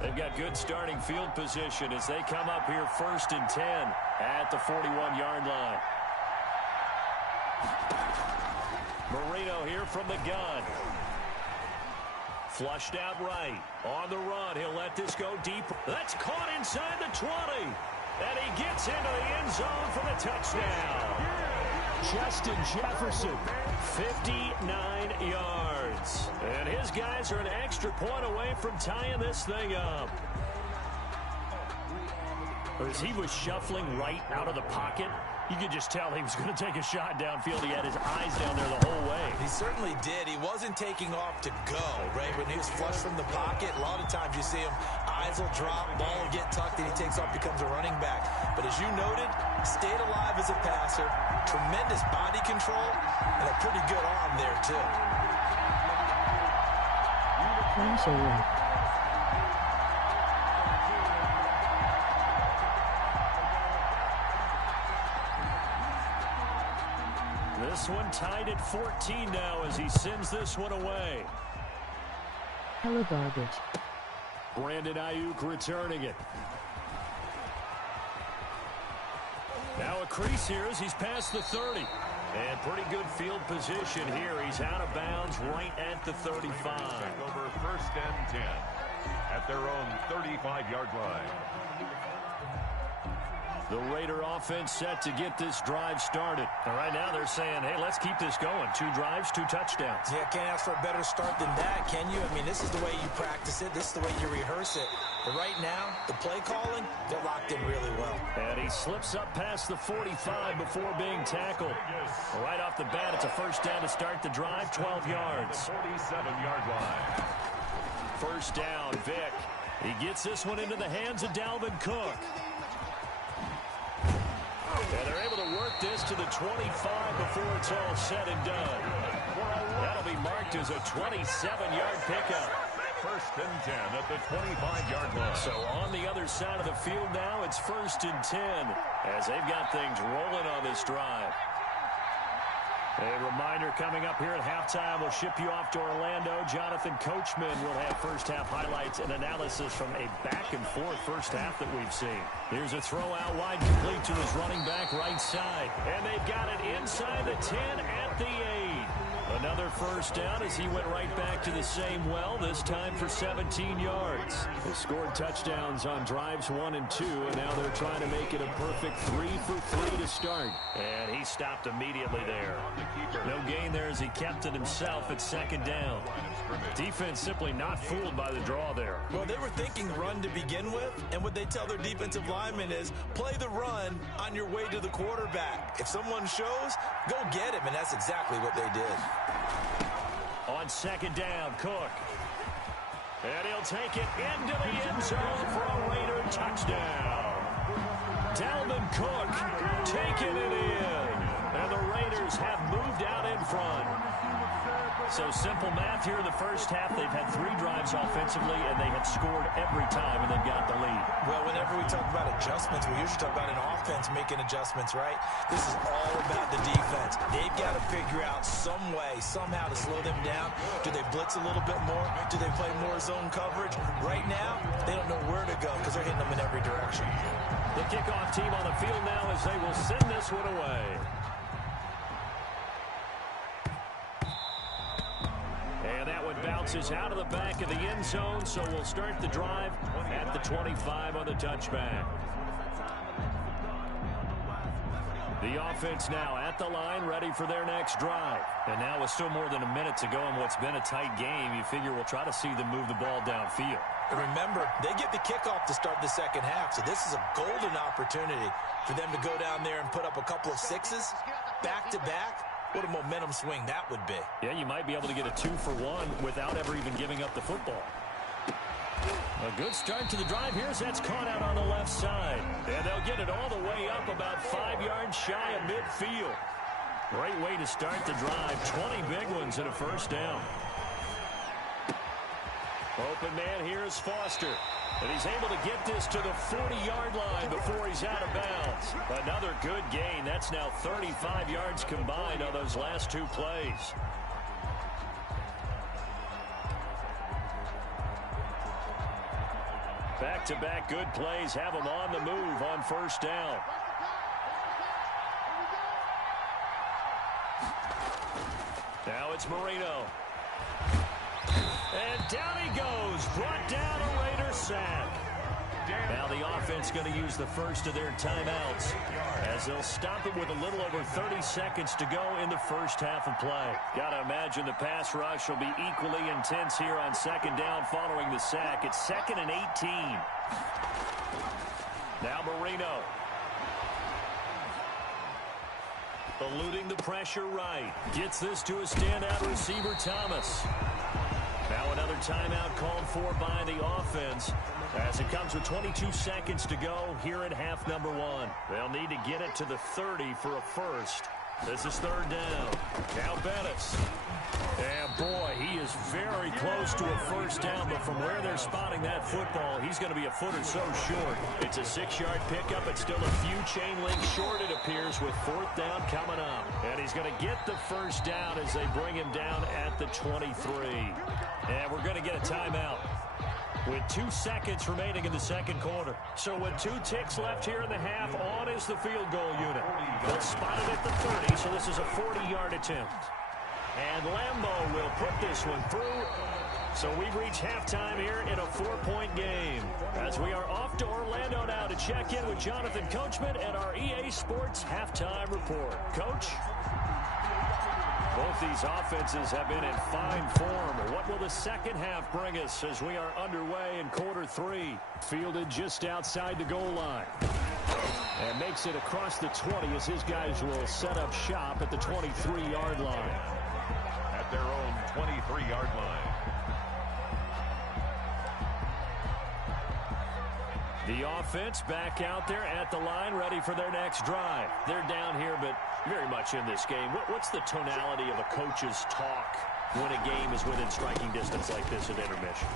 They've got good starting field position as they come up here 1st and 10 at the 41-yard line. Marino here from the gun. Flushed out right. On the run. He'll let this go deep. That's caught inside the 20. And he gets into the end zone for the touchdown. Justin Jefferson, 59 yards. And his guys are an extra point away from tying this thing up. As he was shuffling right out of the pocket, you could just tell he was going to take a shot downfield. He had his eyes down there the whole way. He certainly did. He wasn't taking off to go, right? When he was flushed from the pocket, a lot of times you see him, eyes will drop, ball will get tucked, and he takes off, becomes a running back. But as you noted, stayed alive as a passer, tremendous body control, and a pretty good arm there, too. This one tied at 14 now as he sends this one away. Hella garbage. Brandon Ayuk returning it. Now a crease here as he's past the 30. And pretty good field position here. He's out of bounds right at the 35. Over 1st and 10 at their own 35-yard line. The Raider offense set to get this drive started. And right now they're saying, hey, let's keep this going. 2 drives, 2 touchdowns. Yeah, can't ask for a better start than that, can you? I mean, this is the way you practice it. This is the way you rehearse it. But right now, the play calling, they're locked in really well. And he slips up past the 45 before being tackled. Right off the bat, it's a first down to start the drive, 12 yards. 47-yard line. First down, Vick. He gets this one into the hands of Dalvin Cook. And they're able to work this to the 25 before it's all said and done. That'll be marked as a 27-yard pickup. 1st and 10 at the 25-yard line. So on the other side of the field now, it's 1st and 10 as they've got things rolling on this drive. A reminder coming up here at halftime, we'll ship you off to Orlando. Jonathan Coachman will have first-half highlights and analysis from a back-and-forth first half that we've seen. Here's a throw out wide complete to his running back right side. And they've got it inside the 10 at the 8. Another first down as he went right back to the same well, this time for 17 yards. They scored touchdowns on drives 1 and 2, and now they're trying to make it a perfect 3 for 3 to start. And he stopped immediately there. No gain there as he kept it himself at 2nd down. Defense simply not fooled by the draw there. Well, they were thinking run to begin with, and what they tell their defensive linemen is play the run on your way to the quarterback. If someone shows, go get him, and that's exactly what they did. On 2nd down, Cook. And he'll take it into the end zone for a Raider touchdown. Dalvin Cook taking it in. And the Raiders have moved out in front. So simple math here in the first half. They've had 3 drives offensively, and they have scored every time, and they've got the lead. Well, whenever we talk about adjustments, we usually talk about an offense making adjustments, right? This is all about the defense. They've got to figure out some way, somehow to slow them down. Do they blitz a little bit more? Do they play more zone coverage? Right now, they don't know where to go because they're hitting them in every direction. The kickoff team on the field now as they will send this one away. And that one bounces out of the back of the end zone, so we'll start the drive at the 25 on the touchback. The offense now at the line, ready for their next drive. And now with still more than a minute to go in what's been a tight game, you figure we'll try to see them move the ball downfield. And remember, they get the kickoff to start the second half, so this is a golden opportunity for them to go down there and put up a couple of 6s back-to-back. What a momentum swing that would be. Yeah, you might be able to get a 2-for-1 without ever even giving up the football. A good start to the drive here as that's caught out on the left side. And they'll get it all the way up about 5 yards shy of midfield. Great way to start the drive. 20 big ones and a first down. Open man here is Foster. And he's able to get this to the 40-yard line before he's out of bounds. Another good gain. That's now 35 yards combined on those last 2 plays. Back-to-back good plays have them on the move on first down. Now it's Marino. And down he goes. Brought down a Raider sack. Now the offense going to use the first of their timeouts as they'll stop it with a little over 30 seconds to go in the first half of play. Got to imagine the pass rush will be equally intense here on second down following the sack. It's 2nd and 18. Now Marino. Eluding the pressure right. Gets this to a standout receiver, Thomas. Now another timeout called for by the offense as it comes with 22 seconds to go here at half number 1. They'll need to get it to the 30 for a first. This is third down. Now Bettis. And boy, he is very close to a first down, but from where they're spotting that football, he's going to be a foot or so short. It's a 6-yard pickup, but still a few chain links short, it appears, with fourth down coming up. And he's going to get the first down as they bring him down at the 23. And we're going to get a timeout with 2 seconds remaining in the second quarter. So with 2 ticks left here in the half, on is the field goal unit. They'll spot it at the 30, so this is a 40-yard attempt. And Lambeau will put this one through. So we've reached halftime here in a 4-point game. As we are off to Orlando now to check in with Jonathan Coachman and our EA Sports Halftime Report. Coach? Both these offenses have been in fine form. What will the second half bring us as we are underway in quarter 3? Fielded just outside the goal line. And makes it across the 20 as his guys will set up shop at the 23-yard line. At their own 23-yard line. The offense back out there at the line, ready for their next drive. They're down here, but very much in this game. What's the tonality of a coach's talk when a game is within striking distance like this at intermission?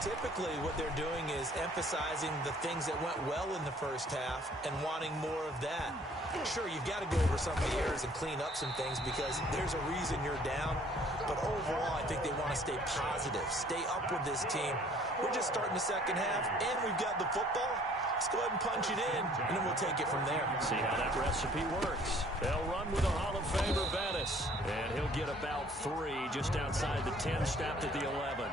Typically, what they're doing is emphasizing the things that went well in the first half and wanting more of that. Sure, you've got to go over some of the errors and clean up some things because there's a reason you're down. But overall, I think they want to stay positive, stay up with this team. We're just starting the second half, and we've got the football. Let's go ahead and punch it in, and then we'll take it from there. See how that recipe works. They'll run with a Hall of Famer, Bettis, and he'll get about 3 just outside the 10, snapped at the 11.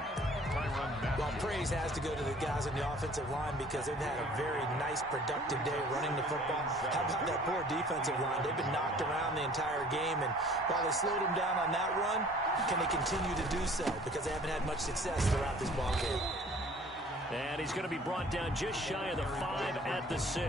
Well, praise has to go to the guys on the offensive line because they've had a very nice, productive day running the football. How about that poor defensive line? They've been knocked around the entire game, and while they slowed them down on that run, can they continue to do so? Because they haven't had much success throughout this ball game. And he's going to be brought down just shy of the 5 at the 6.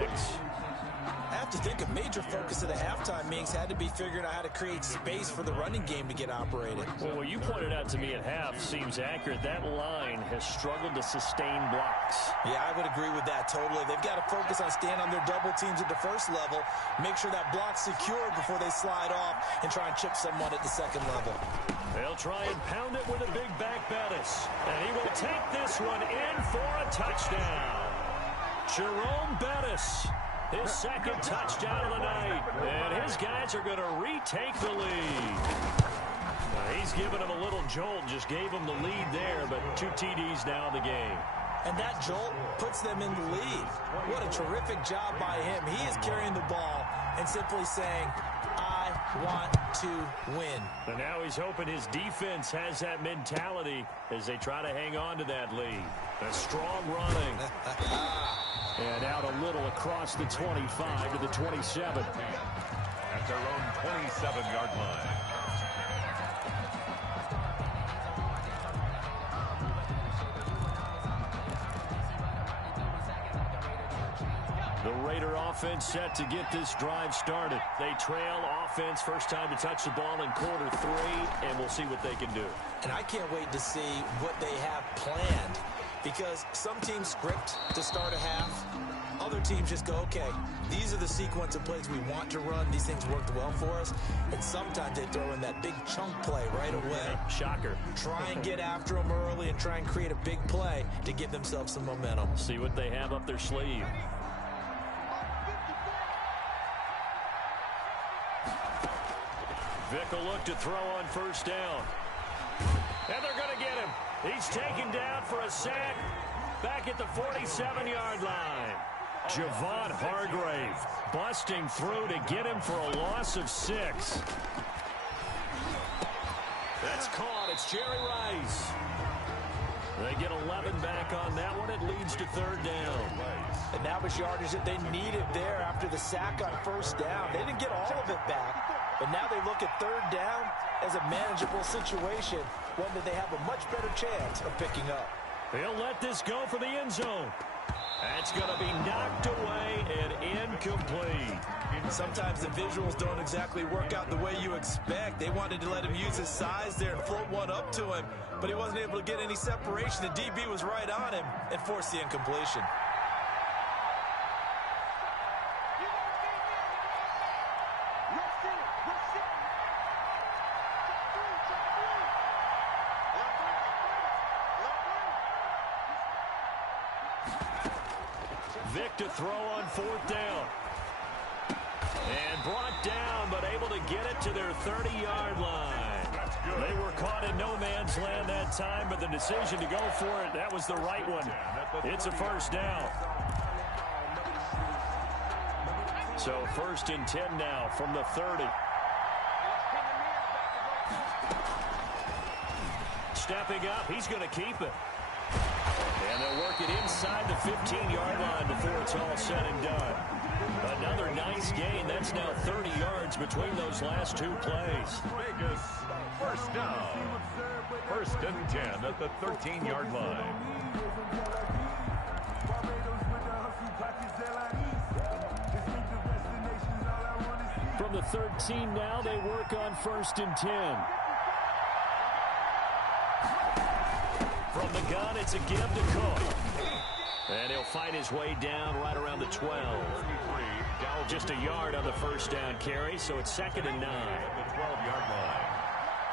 I have to think a major focus of the halftime meetings had to be figuring out how to create space for the running game to get operated. Well, what you pointed out to me at half seems accurate. That line has struggled to sustain blocks. Yeah, I would agree with that totally. They've got to focus on staying on their double teams at the first level, make sure that block's secured before they slide off and try and chip someone at the second level. They'll try and pound it with a big back Bettis. And he will take this one in for a touchdown. Jerome Bettis, his second touchdown of the night. And his guys are going to retake the lead. He's given him a little jolt, just gave him the lead there, but 2 TDs now in the game. And that jolt puts them in the lead. What a terrific job by him. He is carrying the ball and simply saying, I want to win. And now he's hoping his defense has that mentality as they try to hang on to that lead. A strong running. And out a little across the 25 to the 27. At their own 27-yard line. The Raider offense set to get this drive started. They trail offense, first time to touch the ball in quarter 3, and we'll see what they can do. And I can't wait to see what they have planned because some teams script to start a half. Other teams just go, okay, these are the sequence of plays we want to run. These things worked well for us. And sometimes they throw in that big chunk play right away. Shocker. Try and get after them early and try and create a big play to give themselves some momentum. See what they have up their sleeve. Vick will look to throw on first down. And they're going to get him. He's taken down for a sack. back at the 47-yard line. Javon Hargrave busting through to get him for a loss of 6. That's caught. It's Jerry Rice. They get 11 back on that one. It leads to 3rd down. And that was yardage that they needed there after the sack on 1st down. They didn't get all of it back, but now they look at 3rd down as a manageable situation, one that they have a much better chance of picking up. He'll let this go for the end zone. That's going to be knocked away and incomplete. Sometimes the visuals don't exactly work out the way you expect. They wanted to let him use his size there and float one up to him, but he wasn't able to get any separation. The DB was right on him and forced the incompletion. Vick to throw on 4th down. And brought down, but able to get it to their 30-yard line. They were caught in no man's land that time, but the decision to go for it, that was the right one. It's a 1st down. So 1st and 10 now from the 30. Stepping up, he's going to keep it. And they'll work it inside the 15-yard line before it's all said and done. Another nice gain. That's now 30 yards between those last 2 plays. Vegas, 1st down. 1st and 10 at the 13-yard line. From the 13 now, they work on 1st and 10. From the gun, it's a give to Cook. And he'll fight his way down right around the 12. Just a yard on the 1st down carry, so it's 2nd and 9. The 12-yard line.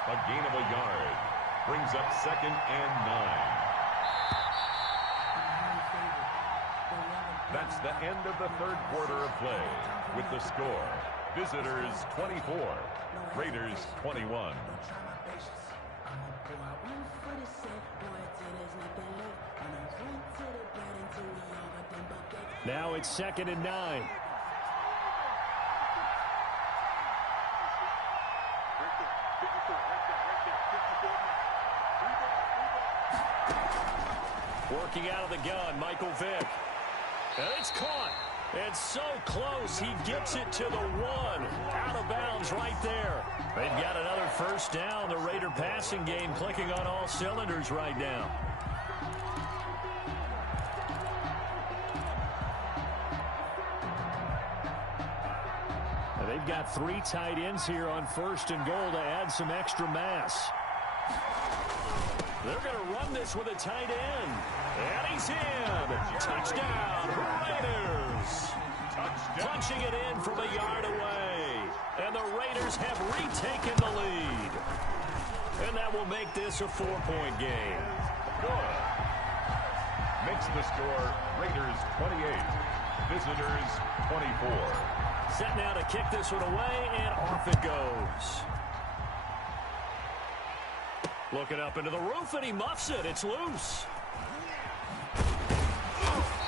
A gain of a yard. Brings up 2nd and 9. That's the end of the 3rd quarter of play. With the score, visitors 24, Raiders 21. Now it's 2nd and 9. Working out of the gun, Michael Vick. And it's caught. And so close, he gets it to the 1. Out of bounds right there. They've got another 1st down. The Raider passing game clicking on all cylinders right now. They've got 3 tight ends here on 1st and goal to add some extra mass. They're going to run this with a tight end. And he's in. Touchdown, Raiders. Punching it in from a yard away. And the Raiders have retaken the lead. And that will make this a 4-point game. Good. Makes the score Raiders 28, visitors 24. Set now to kick this one away, and off it goes. Looking up into the roof, and he muffs it. It's loose.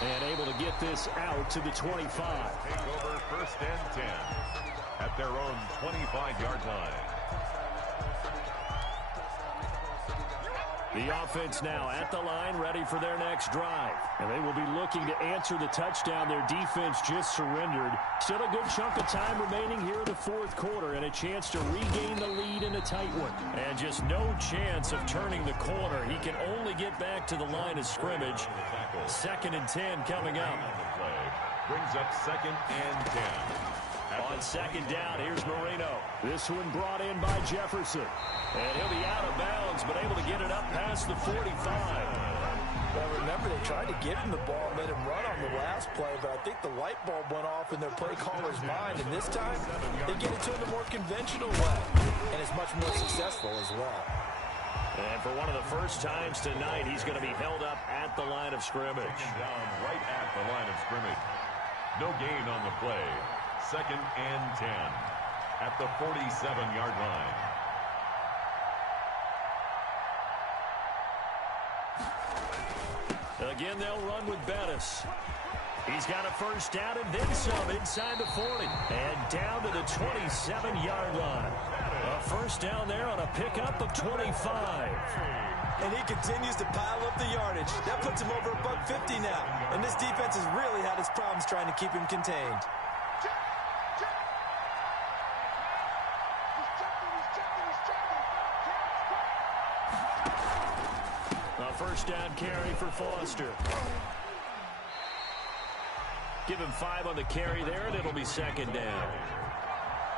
And able to get this out to the 25. Take over 1st and 10 at their own 25-yard line. The offense now at the line, ready for their next drive. And they will be looking to answer the touchdown their defense just surrendered. Still a good chunk of time remaining here in the 4th quarter and a chance to regain the lead in a tight one. And just no chance of turning the corner. He can only get back to the line of scrimmage. 2nd and 10 coming up. Brings up 2nd and 10. On 2nd down, here's Marino. This one brought in by Jefferson. And he'll be out of bounds, but able to get it up past the 45. Well, remember, they tried to give him the ball and let him run on the last play, but I think the light bulb went off in their play caller's mind. And this time, they get it to him the more conventional way. And it's much more successful as well. And for one of the first times tonight, he's going to be held up at the line of scrimmage. Down right at the line of scrimmage. No gain on the play. 2nd and 10 at the 47-yard line. Again, they'll run with Bettis. He's got a first down and then some inside the 40. And down to the 27-yard line. A first down there on a pickup of 25. And he continues to pile up the yardage. That puts him over $150 now. And this defense has really had its problems trying to keep him contained. A first down carry for Foster. Give him 5 on the carry there, and it'll be second down.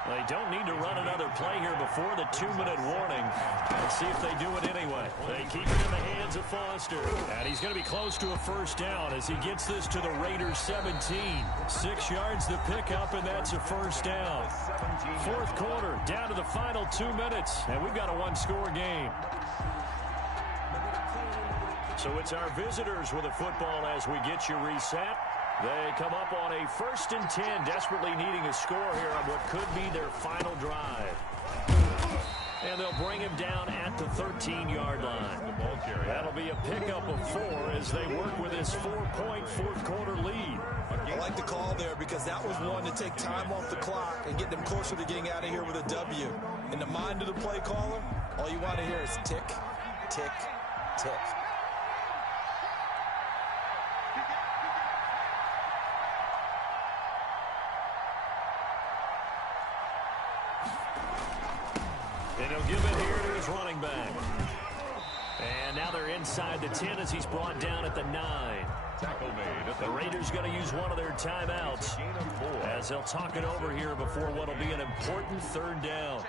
They don't need to run another play here before the 2-minute warning. Let's see if they do it anyway. They keep it in the hands of Foster. And he's going to be close to a first down as he gets this to the Raiders 17. 6 yards the pickup, and that's a first down. Fourth quarter, down to the final 2 minutes, and we've got a one-score game. So it's our visitors with a football as we get you reset. They come up on a 1st and 10, desperately needing a score here on what could be their final drive. And they'll bring him down at the 13-yard line. That'll be a pickup of 4 as they work with his 4-point fourth-quarter lead. I like the call there because that was one to take time off the clock and get them closer to getting out of here with a W. In the mind of the play caller, all you want to hear is tick, tick, tick. And he'll give it here to his running back. And now they're inside the 10 as he's brought down at the 9. Tackle made. The Raiders going to use one of their timeouts as they'll talk it over here before what will be an important 3rd down.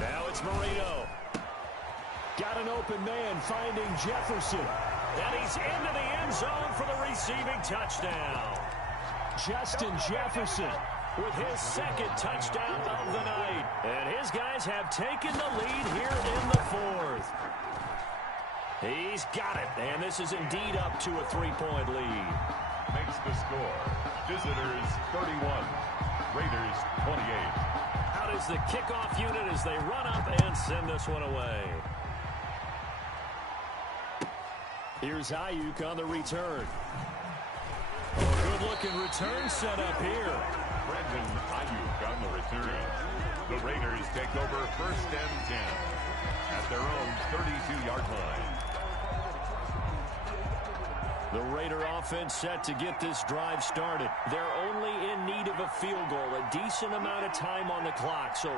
Now it's Marino. Got an open man finding Jefferson. And he's into the end zone for the receiving touchdown. Justin Jefferson with his 2nd touchdown of the night. And his guys have taken the lead here in the 4th. He's got it. And this is indeed up to a 3-point lead. Makes the score. Visitors 31. Raiders 28. Out is the kickoff unit as they run up and send this one away. Here's Ayuk on the return. Good-looking return set up here. Brandon Ayuk on the return. The Raiders take over 1st and 10 at their own 32-yard line. The Raider offense set to get this drive started. They're only in need of a field goal, a decent amount of time on the clock. So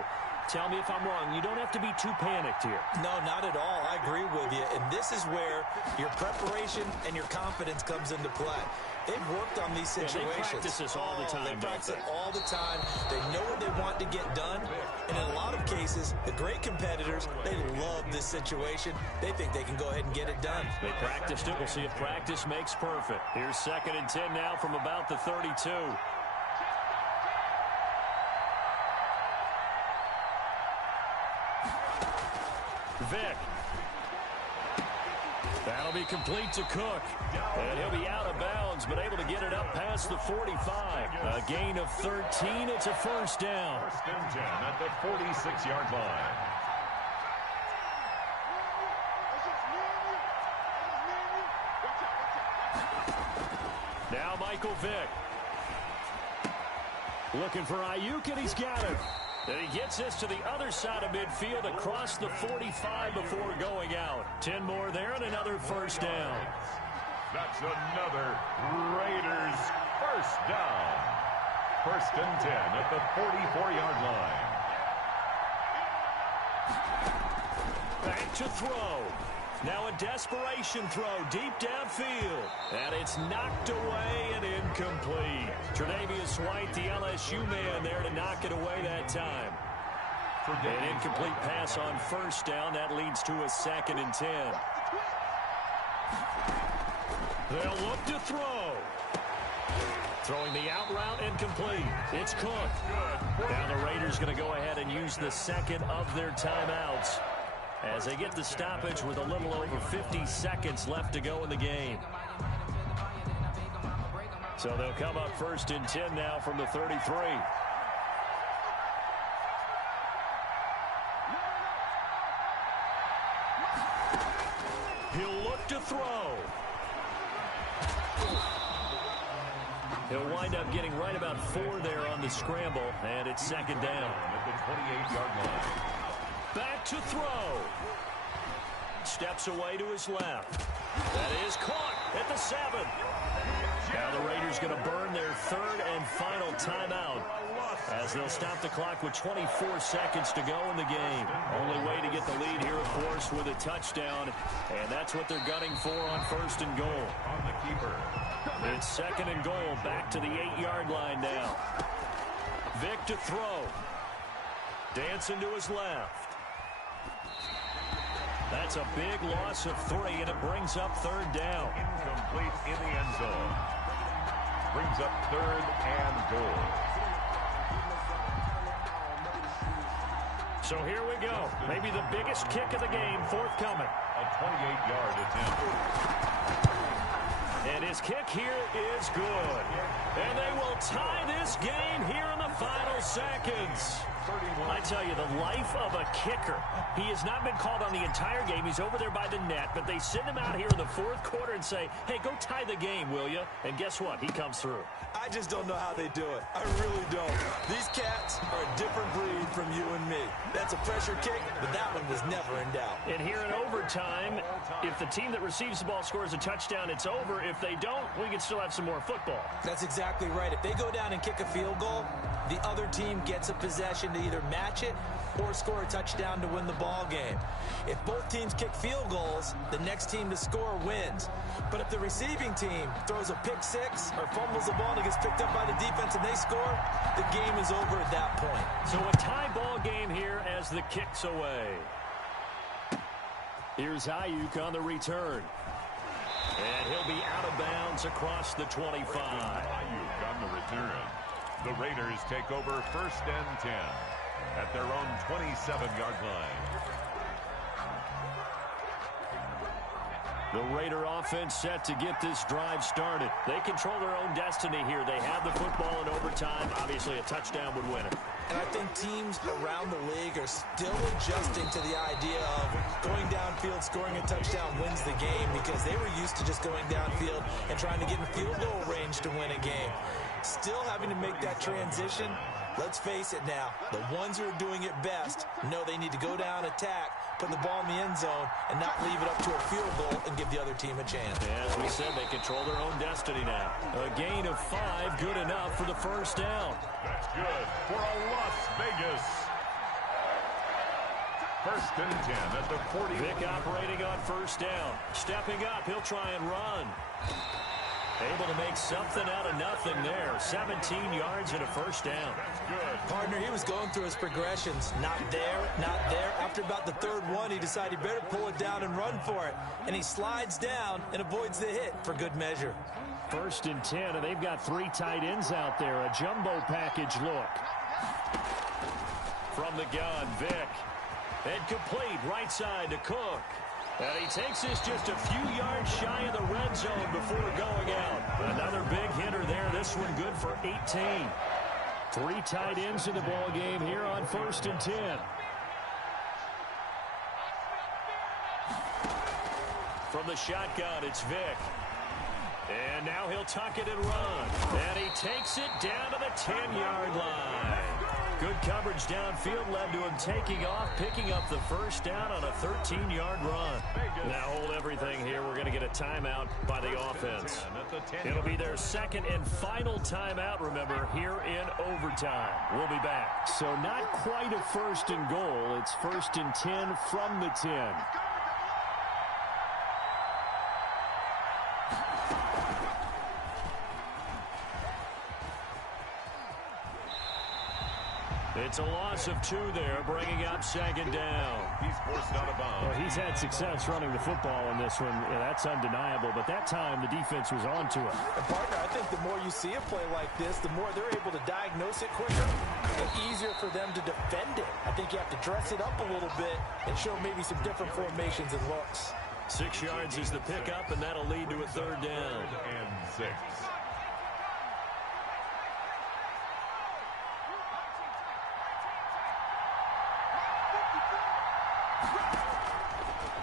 tell me if I'm wrong. You don't have to be too panicked here. No, not at all. I agree with you. And this is where your preparation and your confidence comes into play. They've worked on these situations. Yeah, they practice this all the time. They practice it all the time. They know what they want to get done. And in a lot of cases, the great competitors, they love this situation. They think they can go ahead and get it done. They practiced it. We'll see if practice makes perfect. Here's 2nd and 10 now from about the 32. Vick. That'll be complete to Cook. And he'll be out of bounds, but able to get it up past the 45. A gain of 13. It's a first down. 1st and 10 at the 46-yard line. Now Michael Vick. Looking for Ayuk, and he's got it. And he gets this to the other side of midfield across the 45 before going out. 10 more there and another first down. That's another Raiders first down. 1st and 10 at the 44-yard line. Back to throw. Now a desperation throw deep downfield. And it's knocked away and incomplete. Tre'Davious White, the LSU man there to knock it away that time. An incomplete pass on first down. That leads to a 2nd and 10. They'll look to throw. Throwing the out route incomplete. It's Cook. Now the Raiders going to go ahead and use the 2nd of their timeouts. as they get the stoppage with a little over 50 seconds left to go in the game. So they'll come up 1st and 10 now from the 33. He'll look to throw. He'll wind up getting right about 4 there on the scramble, and it's 2nd down. At the 28-yard line. Back to throw. Steps away to his left. That is caught at the 7. Now the Raiders going to burn their 3rd and final timeout as they'll stop the clock with 24 seconds to go in the game. Only way to get the lead here, of course, with a touchdown, and that's what they're gunning for on 1st and goal. On the keeper. It's 2nd and goal, back to the 8-yard line now. Vick to throw. Dancing to his left. That's a big loss of 3, and it brings up 3rd down. Incomplete in the end zone. Brings up 3rd and goal. So here we go. Maybe the biggest kick of the game forthcoming. A 28-yard attempt. And his kick here is good. And they will tie this game here in the final seconds. I tell you, the life of a kicker. He has not been called on the entire game. He's over there by the net, but they send him out here in the 4th quarter and say, hey, go tie the game, will you? And guess what? He comes through. I just don't know how they do it. I really don't. These cats are a different breed from you and me. That's a pressure kick, but that one was never in doubt. And here in overtime, if the team that receives the ball scores a touchdown, it's over. If they don't, we can still have some more football. That's exactly right. If they go down and kick a field goal, the other team gets a possession to either match it or score a touchdown to win the ball game. If both teams kick field goals, the next team to score wins. But if the receiving team throws a pick 6 or fumbles the ball and it gets picked up by the defense and they score, the game is over at that point. So a tie ball game here as the kick's away. Here's Ayuk on the return. And he'll be out of bounds across the 25. Ayuk on the return. The Raiders take over 1st and 10 at their own 27-yard line. The Raider offense set to get this drive started. They control their own destiny here. They have the football in overtime. Obviously, a touchdown would win it. And I think teams around the league are still adjusting to the idea of going downfield, scoring a touchdown wins the game, because they were used to just going downfield and trying to get in field goal range to win a game. Still having to make that transition. Let's face it now, the ones who are doing it best know they need to go down, attack, put the ball in the end zone, and not leave it up to a field goal and give the other team a chance. As we said, they control their own destiny now. A gain of 5, good enough for the 1st down. That's good for a Las Vegas. 1st and 10 at the 40. Vick operating on 1st down. Stepping up, he'll try and run. Able to make something out of nothing there. 17 yards and a 1st down. Partner, he was going through his progressions. Not there, not there. After about the 3rd one, he decided he better pull it down and run for it. And he slides down and avoids the hit for good measure. 1st and 10, and they've got 3 tight ends out there. A jumbo package look. From the gun, Vick. And complete, right side to Cook. And he takes this just a few yards shy of the red zone before going out. Another big hitter there. This one good for 18. 3 tight ends in the ball game here on 1st and 10. From the shotgun, it's Vick. And now he'll tuck it and run. And he takes it down to the 10-yard line. Good coverage downfield led to him taking off, picking up the 1st down on a 13-yard run. Now hold everything here. We're going to get a timeout by the offense. It'll be their 2nd and final timeout, remember, here in overtime. We'll be back. So not quite a 1st and goal. It's 1st and 10 from the 10. It's a loss of 2 there, bringing up second down. He's forced out of bounds. Well, he's had success running the football in this one. Yeah, that's undeniable. But that time, the defense was on to it. And partner, I think the more you see a play like this, the more they're able to diagnose it quicker and easier for them to defend it. I think you have to dress it up a little bit and show maybe some different formations and looks. 6 yards is the pickup, and that'll lead to a third down. And 6.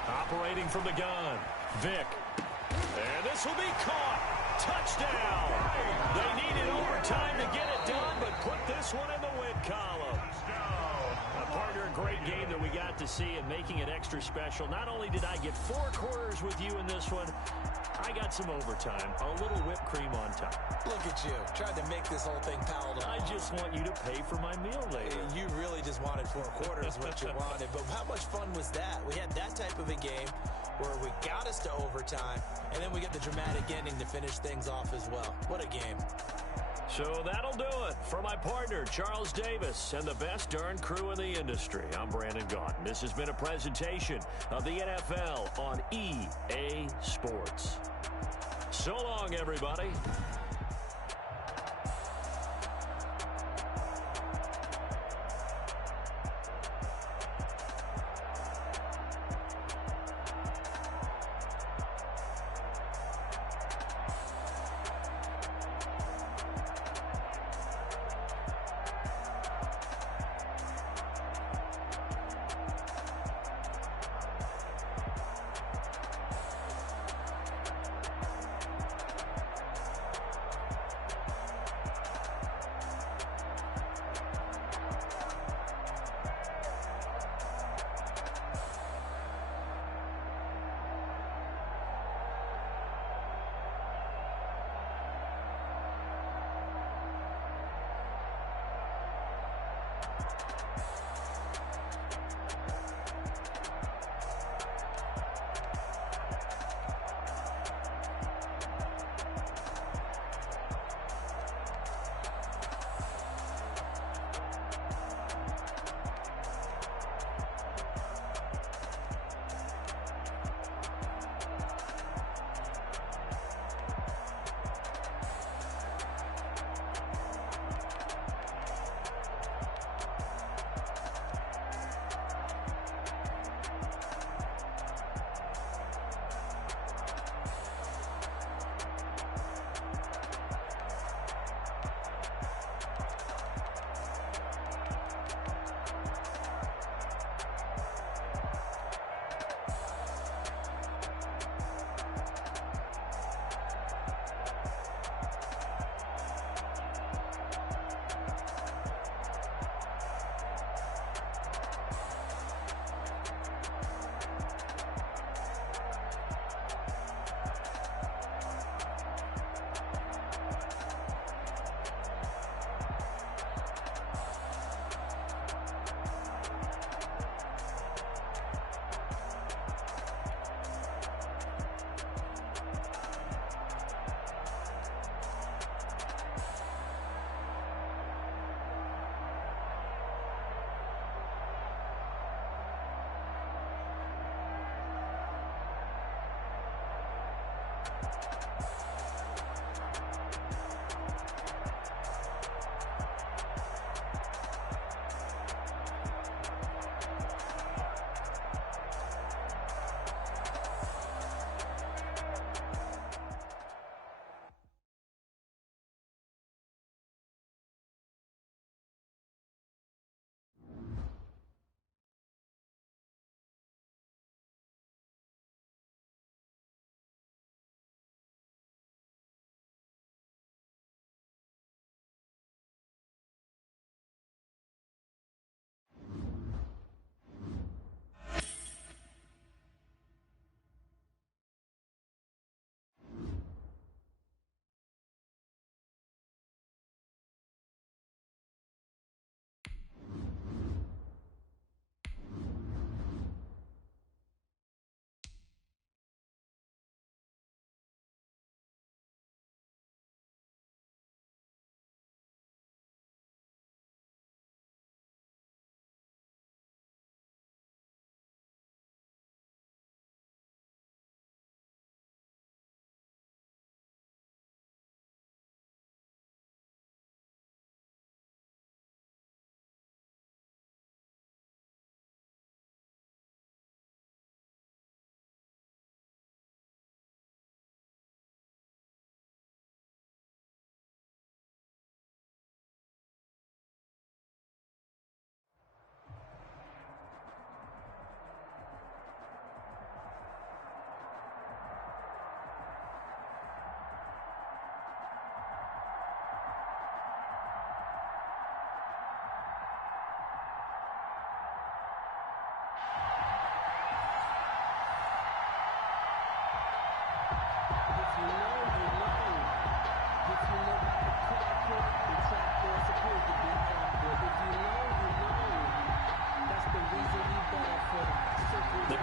Operating from the gun, Vick. And this will be caught. Touchdown. They needed overtime to get it done, but put this one in the win column. Partner, a great game that we got to see and making it extra special. Not only did I get 4 quarters with you in this one, I got some overtime, a little whipped cream on top. Look at you, trying to make this whole thing palatable. I just want you to pay for my meal later. You really just wanted 4 quarters, what you wanted. But how much fun was that? We had that type of a game where we got us to overtime, and then we get the dramatic ending to finish things off as well. What a game. So that'll do it for my partner, Charles Davis, and the best darn crew in the industry. I'm Brandon Gaudin. This has been a presentation of the NFL on EA Sports. So long, everybody.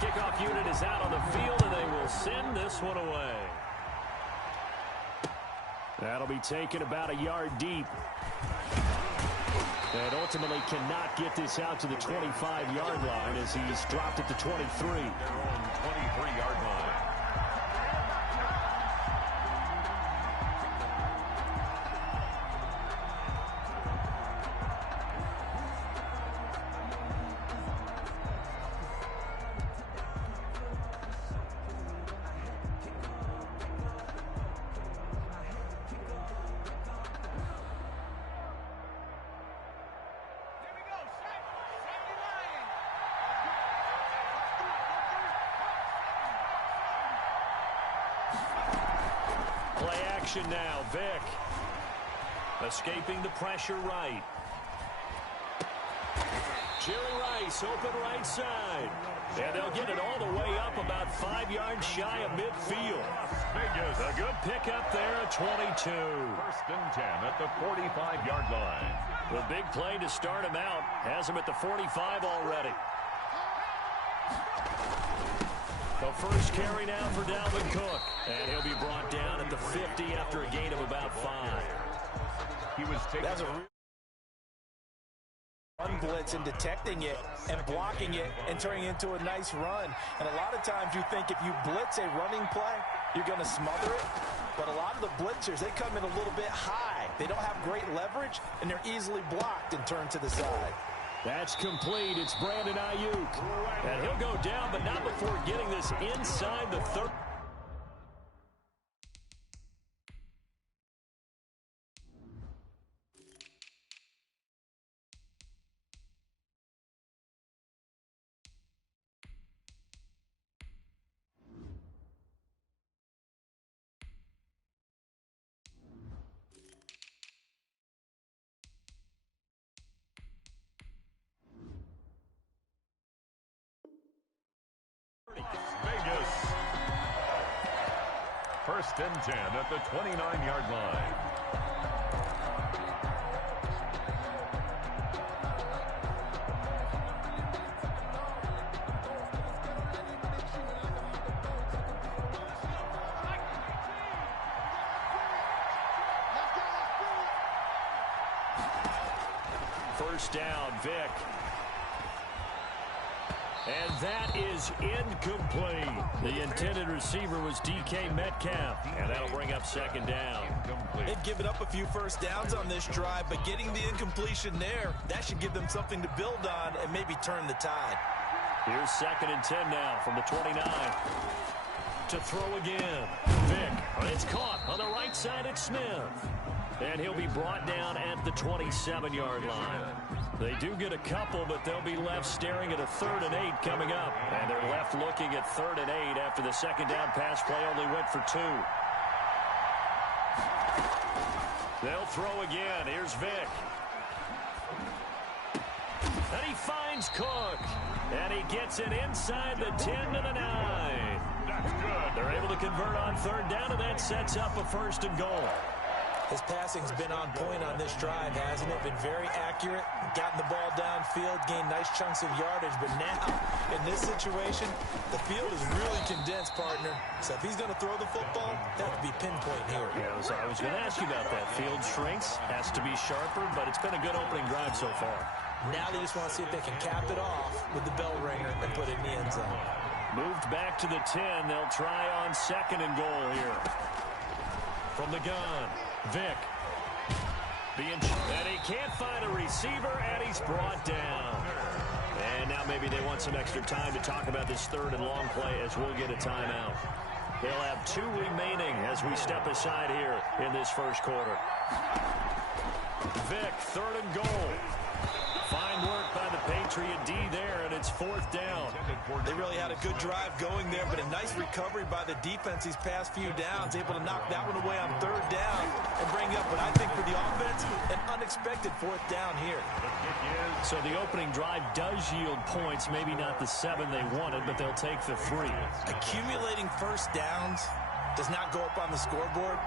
kickoff unit is out on the field, and they will send this one away. That'll be taken about a yard deep. And ultimately cannot get this out to the 25-yard line as he's dropped at the 23. Their own 23-yard line. Play action now. Vick escaping the pressure right. Jerry Rice open right side. And they'll get it all the way up about 5 yards shy of midfield. Vegas. A good pickup there at 22. First and 10 at the 45-yard line. The big play to start him out has him at the 45 already. The first carry now for Dalvin Cook. And he'll be brought down at the 50 after a gain of about 5. He was taken. Run blitz and detecting it and blocking it and turning it into a nice run. And a lot of times you think if you blitz a running play, you're going to smother it. But a lot of the blitzers, they come in a little bit high. They don't have great leverage, and they're easily blocked and turned to the side. That's complete. It's Brandon Ayuk. And he'll go down, but not before getting this inside the 30. Vegas. First and 10 at the 29-yard line. First down, Vick. And that is incomplete. The intended receiver was DK Metcalf. And that'll bring up second down. They've given up a few first downs on this drive, but getting the incompletion there, that should give them something to build on and maybe turn the tide. Here's second and 10 now from the 29. To throw again. Vick. It's caught on the right side at Smith. And he'll be brought down at the 27-yard line. They do get a couple, but they'll be left staring at a 3rd and 8 coming up. And they're left looking at 3rd and 8 after the second down pass play only went for 2. They'll throw again. Here's Vick. And he finds Cook. And he gets it inside the 10 to the 9. That's good. They're able to convert on 3rd down, and that sets up a 1st and goal. His passing's been on point on this drive, hasn't it? Been very accurate, gotten the ball downfield, gained nice chunks of yardage. But now, in this situation, the field is really condensed, partner. So if he's going to throw the football, that would be pinpoint here. Yeah, so I was going to ask you about that. Field shrinks, has to be sharper, but it's been a good opening drive so far. Now they just want to see if they can cap it off with the bell ringer and put it in the end zone. Moved back to the 10. They'll try on 2nd and goal here. From the gun, Vick. And he can't find a receiver, and he's brought down. And now maybe they want some extra time to talk about this 3rd and long play as we'll get a timeout. They'll have 2 remaining as we step aside here in this first quarter. Vick, 3rd and goal. Fine work by the Patriot D there, and it's 4th down. They really had a good drive going there, but a nice recovery by the defense these past few downs, able to knock that one away on 3rd down and bring up what I think for the offense, an unexpected 4th down here. So the opening drive does yield points, maybe not the 7 they wanted, but they'll take the 3. Accumulating first downs does not go up on the scoreboard,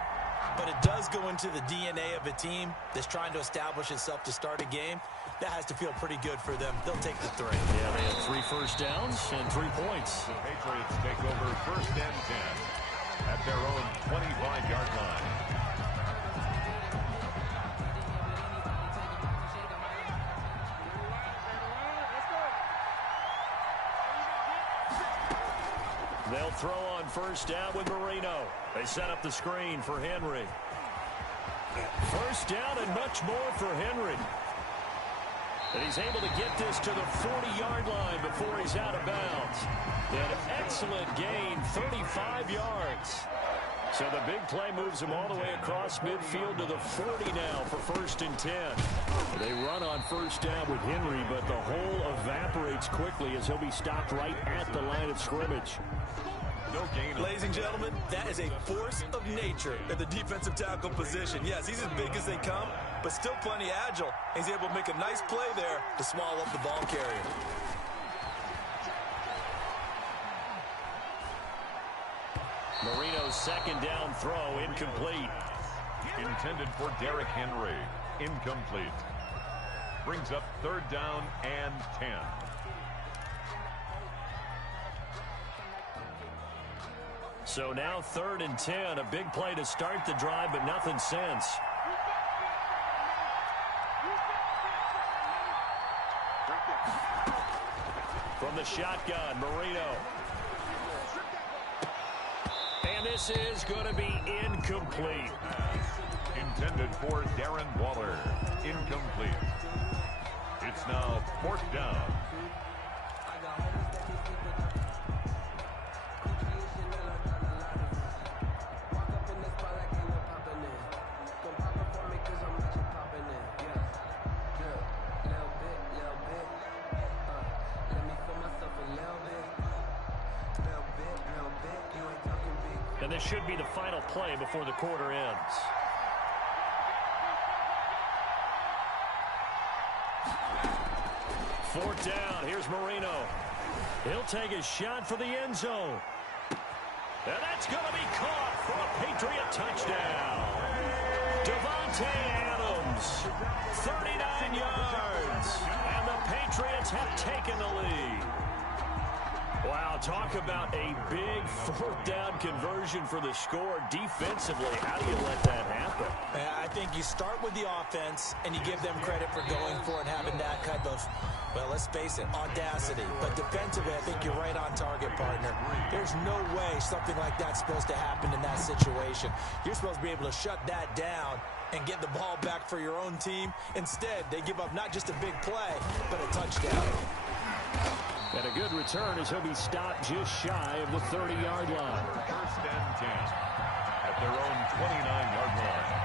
but it does go into the DNA of a team that's trying to establish itself to start a game. That has to feel pretty good for them. They'll take the 3. Yeah, they had 3 first downs and 3 points. The Patriots take over 1st and 10 at their own 25-yard line. They'll throw on 1st down with Marino. They set up the screen for Henry. 1st down and much more for Henry. And he's able to get this to the 40-yard line before he's out of bounds. An excellent gain, 35 yards. So the big play moves him all the way across midfield to the 40 now for 1st and 10. They run on 1st down with Henry, but the hole evaporates quickly as he'll be stopped right at the line of scrimmage. No gain. Ladies and gentlemen, that is a force of nature at the defensive tackle position. Yes, he's as big as they come, but still plenty agile. He's able to make a nice play there to swallow up the ball carrier. Marino's 2nd down throw incomplete. Intended for Derrick Henry. Incomplete. Brings up 3rd down and 10. So now 3rd and 10, a big play to start the drive, but nothing since. From the shotgun, Marino. And this is going to be incomplete. Intended for Darren Waller. Incomplete. It's now 4th down. And this should be the final play before the quarter ends. Fourth down. Here's Marino. He'll take a shot for the end zone. And that's going to be caught for a Patriot touchdown. Devontae Adams, 39 yards. And the Patriots have taken the lead. Wow, talk about a big 4th down conversion for the score. Defensively, how do you let that happen? I think you start with the offense, and you give them credit for going for it and having that kind of, well, let's face it, audacity. But defensively, I think you're right on target, partner. There's no way something like that's supposed to happen in that situation. You're supposed to be able to shut that down and get the ball back for your own team. Instead, they give up not just a big play, but a touchdown. And a good return as he'll be stopped just shy of the 30-yard line. 1st and 10 at their own 29-yard line.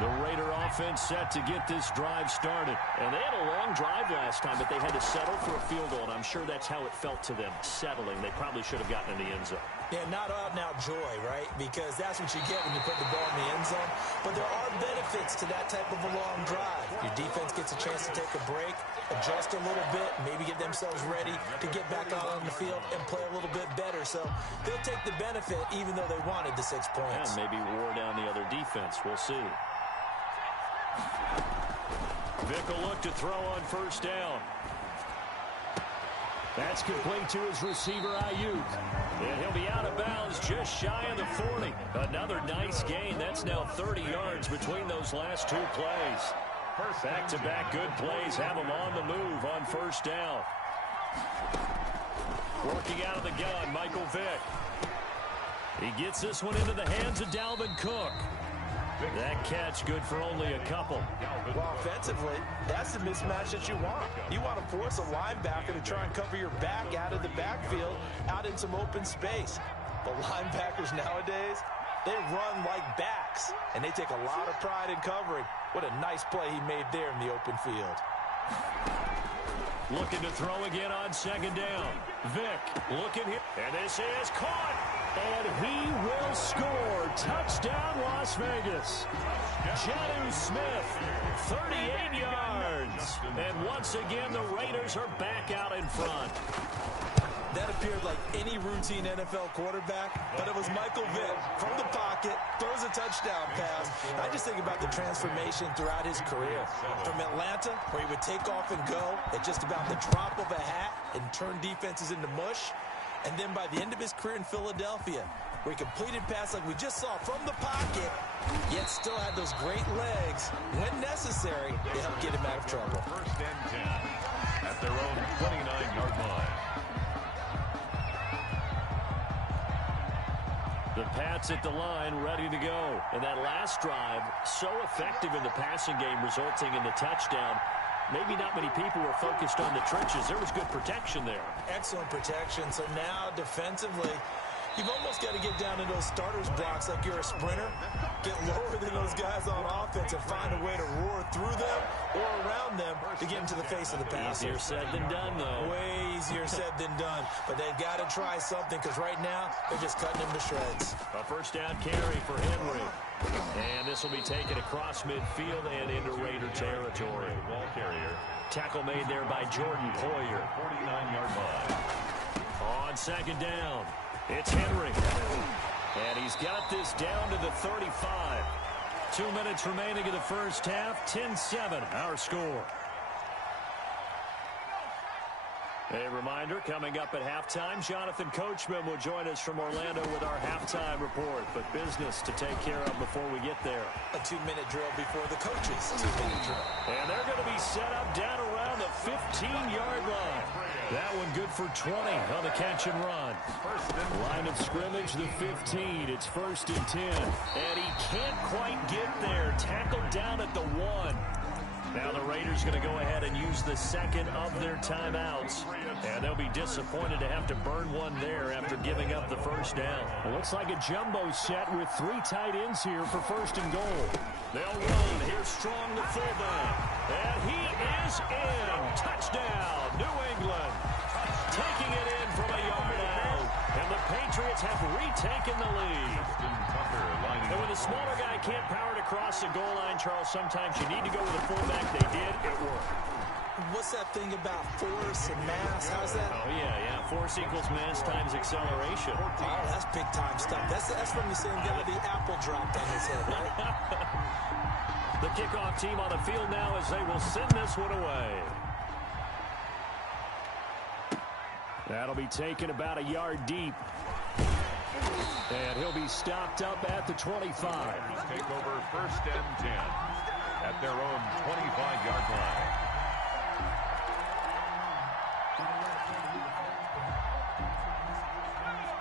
The Raider offense set to get this drive started. And they had a long drive last time, but they had to settle for a field goal, and I'm sure that's how it felt to them, settling. They probably should have gotten in the end zone. Yeah, not out-and-out joy, right? Because that's what you get when you put the ball in the end zone. But there are benefits to that type of a long drive. Your defense gets a chance to take a break, adjust a little bit, maybe get themselves ready to get back out on the field and play a little bit better. So they'll take the benefit even though they wanted the 6 points. And maybe wore down the other defense. We'll see. Vick will look to throw on 1st down. That's complete to his receiver, Ayuk. And he'll be out of bounds just shy of the 40. Another nice gain. That's now 30 yards between those last 2 plays. Back-to-back good plays have him on the move on 1st down. Working out of the gun, Michael Vick. He gets this one into the hands of Dalvin Cook. That catch good for only a couple. Well, offensively, that's the mismatch that you want. You want to force a linebacker to try and cover your back out of the backfield, out in some open space. But linebackers nowadays, they run like backs, and they take a lot of pride in covering. What a nice play he made there in the open field. Looking to throw again on 2nd down. Vick looking here. And this is caught. And he will score. Touchdown, Las Vegas. Jonnu Smith, 38 yards. And once again, the Raiders are back out in front. That appeared like any routine NFL quarterback, but it was Michael Vick from the pocket, throws a touchdown pass. I just think about the transformation throughout his career. From Atlanta, where he would take off and go at just about the drop of a hat and turn defenses into mush. And then by the end of his career in Philadelphia, where he completed passes like we just saw from the pocket, yet still had those great legs, when necessary, to help get him out of trouble. First and 10 at their own 29-yard line. The Pats at the line, ready to go. And that last drive, so effective in the passing game, resulting in the touchdown. Maybe not many people were focused on the trenches. There was good protection there. Excellent protection. So now, defensively, you've almost got to get down to those starters blocks like you're a sprinter. Get lower than those guys on offense and find a way to roar through them or around them to get into the face of the passer. Easier said than done, though. Way easier said than done. But they've got to try something because right now they're just cutting him to shreds. A first down carry for Henry. And this will be taken across midfield and into Raider territory. Ball carrier. Tackle made there by Jordan Poyer. 49-yard line. On second down, it's Henry. And he's got this down to the 35. 2 minutes remaining in the first half. 10-7, our score. A reminder, coming up at halftime, Jonathan Coachman will join us from Orlando with our halftime report. But business to take care of before we get there. A 2-minute drill before the coaches' 2-minute drill. And they're going to be set up down around the 15-yard line. That one good for 20 on the catch and run. Line of scrimmage, the 15. It's first and 10. And he can't quite get there. Tackled down at the 1. Now the Raiders going to go ahead and use the second of their timeouts. And they'll be disappointed to have to burn one there after giving up the first down. It looks like a jumbo set with 3 tight ends here for first and goal. They'll run. Here's Strong, the fullback. And he is in. Touchdown, New England. Taking it in from a yard out. And the Patriots have retaken the lead. And when the smaller guy can't power it across the goal line, Charles, sometimes you need to go with a fullback. They did. It worked. What's that thing about force and mass? How's that? Oh, yeah. Force equals mass times acceleration. Oh, that's big-time stuff. That's from the same guy with the apple dropped on his head, right? The kickoff team on the field now as they will send this one away. That'll be taken about a yard deep. And he'll be stopped up at the 25. Take over first and 10 at their own 25-yard line.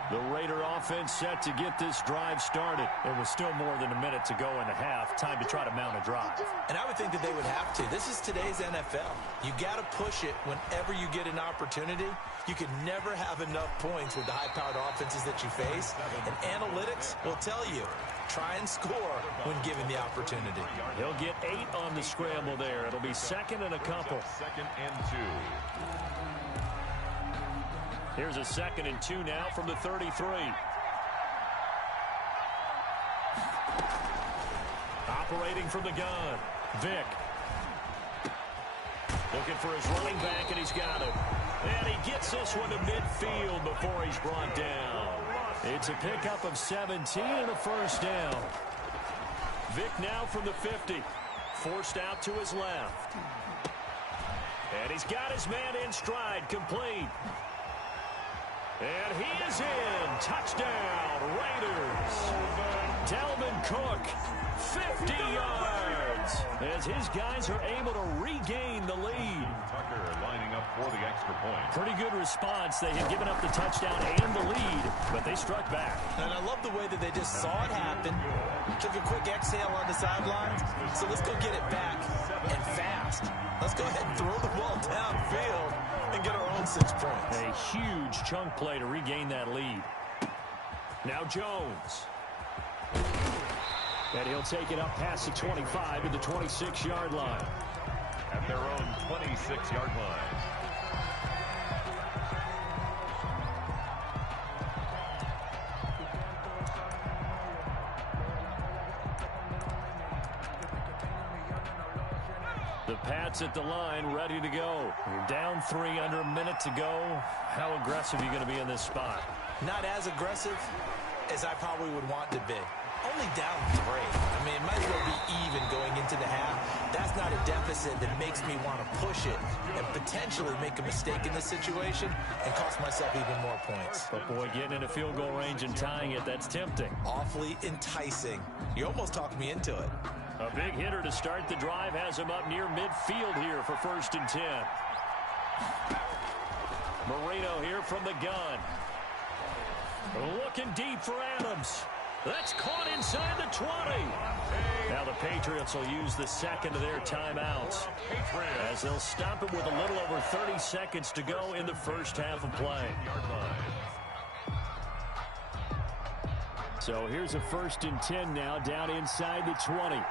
The Raider offense set to get this drive started. It was still more than a minute to go in the half. Time to try to mount a drive. And I would think that they would have to. This is today's NFL. You got to push it whenever you get an opportunity. You can never have enough points with the high-powered offenses that you face. And analytics will tell you, try and score when given the opportunity. He'll get 8 on the scramble there. It'll be second and a couple. Second and 2. Here's a second and 2 now from the 33. Operating from the gun, Vick. Looking for his running back, and he's got him. And he gets this one to midfield before he's brought down. It's a pickup of 17 and a first down. Vick now from the 50. Forced out to his left. And he's got his man in stride, complete. And he is in. Touchdown, Raiders. Dalvin Cook, 50 yards. As his guys are able to regain the lead. Tucker lining up for the extra point. Pretty good response. They had given up the touchdown and the lead, but they struck back. And I love the way that they just saw it happen. Took a quick exhale on the sidelines. So let's go get it back and fast. Let's go ahead and throw the ball downfield and get our own 6 points. A huge chunk play to regain that lead. Now Jones. And he'll take it up past the 25 to the 26-yard line. At their own 26-yard line. The Pats at the line, ready to go. You're down 3 under a minute to go. How aggressive are you going to be in this spot? Not as aggressive as I probably would want to be. Only down 3. I mean, it might as well be even going into the half. That's not a deficit that makes me want to push it and potentially make a mistake in this situation and cost myself even more points. But, boy, getting into field goal range and tying it, that's tempting. Awfully enticing. You almost talked me into it. A big hitter to start the drive has him up near midfield here for 1st and 10. Marino here from the gun. Looking deep for Adams. That's caught inside the 20. Now the Patriots will use the second of their timeouts as they'll stop it with a little over 30 seconds to go in the first half of play. So here's a 1st and 10 now down inside the 20.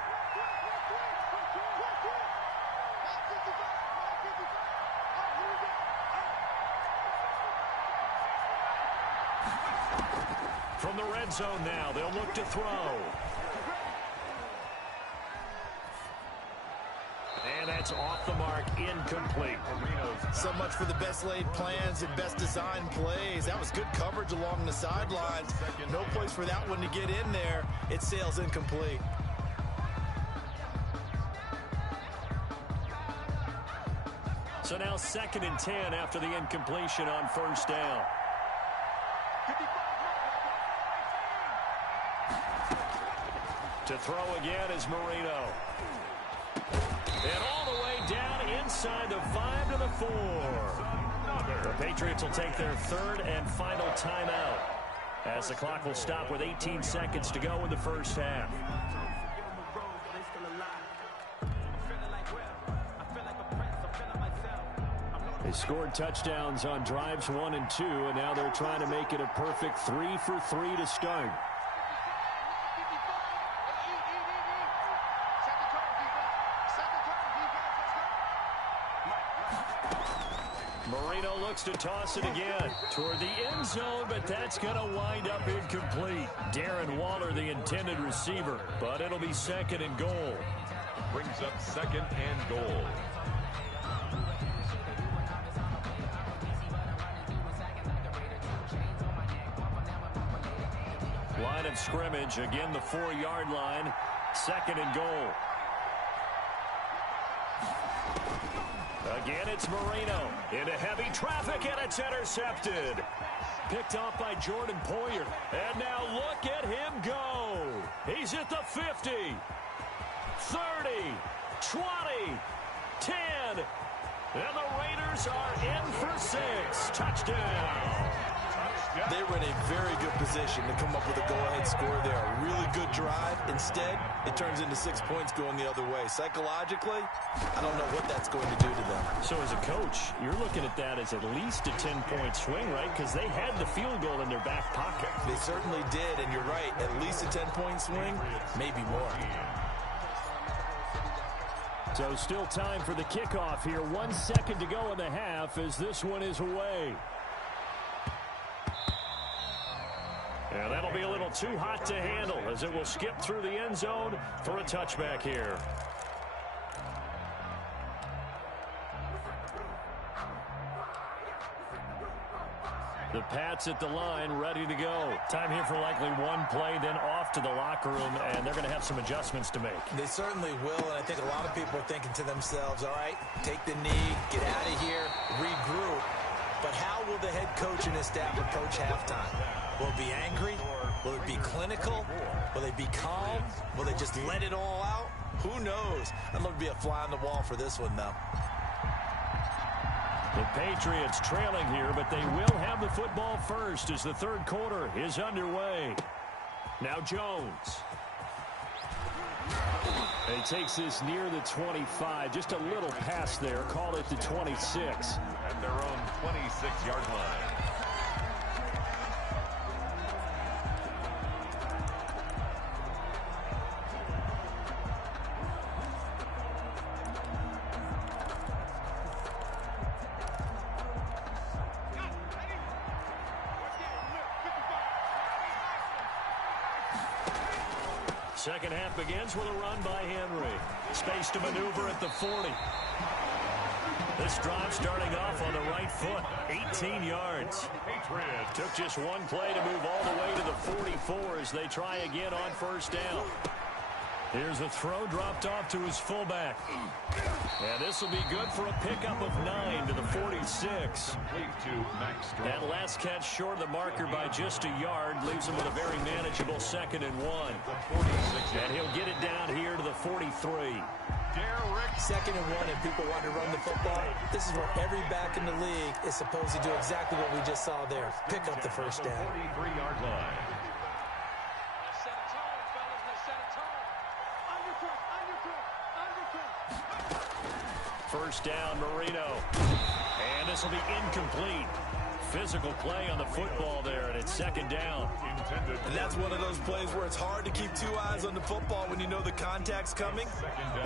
From the red zone now, they'll look to throw. And that's off the mark, incomplete. So much for the best laid plans and best designed plays. That was good coverage along the sidelines. No place for that one to get in there. It sails incomplete. So now 2nd and 10 after the incompletion on 1st down. To throw again is Marino. And all the way down inside the 5 to the 4. The Patriots will take their 3rd and final timeout as the clock will stop with 18 seconds to go in the first half. They scored touchdowns on drives 1 and 2, and now they're trying to make it a perfect 3 for 3 to start. Marino looks to toss it again toward the end zone, but that's going to wind up incomplete. Darren Waller, the intended receiver, but it'll be 2nd and goal. Brings up 2nd and goal. Line of scrimmage, again the 4-yard line, 2nd and goal. Again, it's Marino into heavy traffic, and it's intercepted. Picked off by Jordan Poyer. And now look at him go. He's at the 50, 30, 20, 10. And the Raiders are in for 6. Touchdown. They were in a very good position to come up with a go-ahead score there. A really good drive. Instead, it turns into 6 points going the other way. Psychologically, I don't know what that's going to do to them. So as a coach, you're looking at that as at least a 10-point swing, right? Because they had the field goal in their back pocket. They certainly did, and you're right. At least a 10-point swing, maybe more. So still time for the kickoff here. 1 second to go in the half as this one is away. And that'll be a little too hot to handle as it will skip through the end zone for a touchback here. The Pats at the line, ready to go. Time here for likely one play, then off to the locker room, and they're going to have some adjustments to make. They certainly will, and I think a lot of people are thinking to themselves, all right, take the knee, get out of here, regroup. But how will the head coach and his staff approach halftime? Will it be angry? Will it be clinical? Will they be calm? Will they just let it all out? Who knows? I'd love to be a fly on the wall for this one, though. The Patriots trailing here, but they will have the football first as the 3rd quarter is underway. Now Jones. He takes this near the 25, just a little pass there, call it the 26. At their own 26-yard line. Second half begins with a run by Henry. Space to maneuver at the 40. This drive starting off on the right foot. 18 yards. Took just one play to move all the way to the 44 as they try again on first down. Here's a throw dropped off to his fullback. And this will be good for a pickup of 9 to the 46. That last catch short of the marker by just a yard leaves him with a very manageable 2nd and 1. And he'll get it down here to the 43. 2nd and 1, and people want to run the football. This is where every back in the league is supposed to do exactly what we just saw there. Pick up the first down. 43-yard line. First down, Marino. And this will be incomplete. Physical play on the football there, and it's 2nd down. And that's one of those plays where it's hard to keep 2 eyes on the football when you know the contact's coming,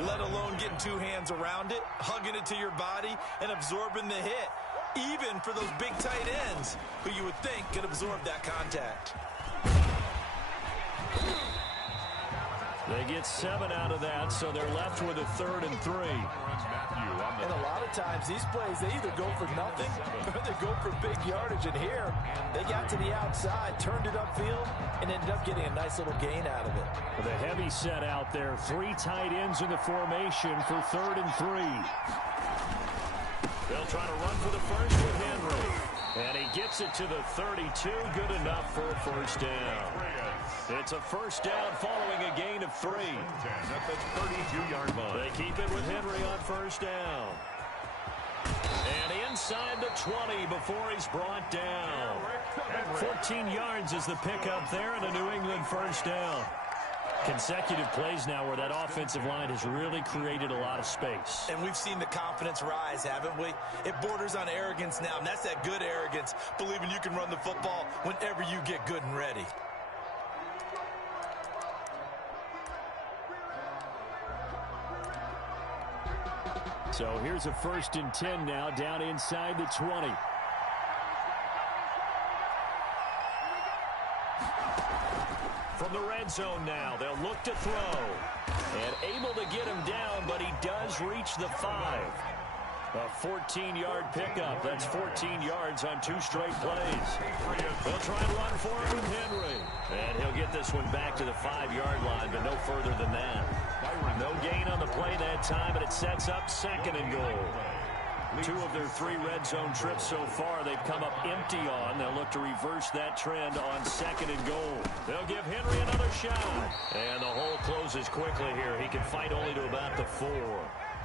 let alone getting 2 hands around it, hugging it to your body, and absorbing the hit, even for those big tight ends who you would think could absorb that contact. They get 7 out of that, so they're left with a 3rd and 3. And a lot of times, these plays, they either go for nothing or they go for big yardage. And here, they got to the outside, turned it upfield, and ended up getting a nice little gain out of it. The heavy set out there. 3 tight ends in the formation for 3rd and 3. They'll try to run for the first with Henry. And he gets it to the 32. Good enough for a first down. It's a first down following a gain of 3. At the 32-yard line. They keep it with Henry on first down. And inside the 20 before he's brought down. 14 yards is the pickup there and a New England first down. Consecutive plays now where that offensive line has really created a lot of space. And we've seen the confidence rise, haven't we? It borders on arrogance now, and that's that good arrogance, believing you can run the football whenever you get good and ready. So here's a 1st and 10 now down inside the 20. From the red zone now, they'll look to throw. And able to get him down, but he does reach the 5. A 14-yard pickup. That's 14 yards on 2 straight plays. They'll try and run for it with Henry. And he'll get this one back to the 5-yard line, but no further than that. No gain on the play that time, and it sets up 2nd and goal. 2 of their 3 red zone trips so far they've come up empty on. They'll look to reverse that trend on 2nd and goal. They'll give Henry another shot. And the hole closes quickly here. He can fight only to about the 4.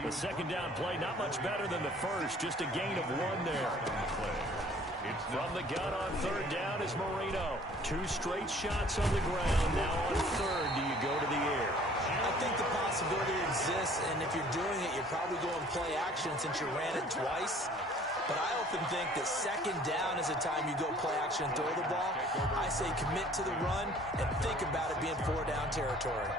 The 2nd down play, not much better than the first. Just a gain of 1 there. From the gun on 3rd down is Marino. 2 straight shots on the ground. Now on 3rd, do you go to the air? I think the possibility exists, and if you're doing it, you're probably going play action since you ran it twice. But I often think that 2nd down is the time you go play action and throw the ball. I say commit to the run and think about it being 4-down territory.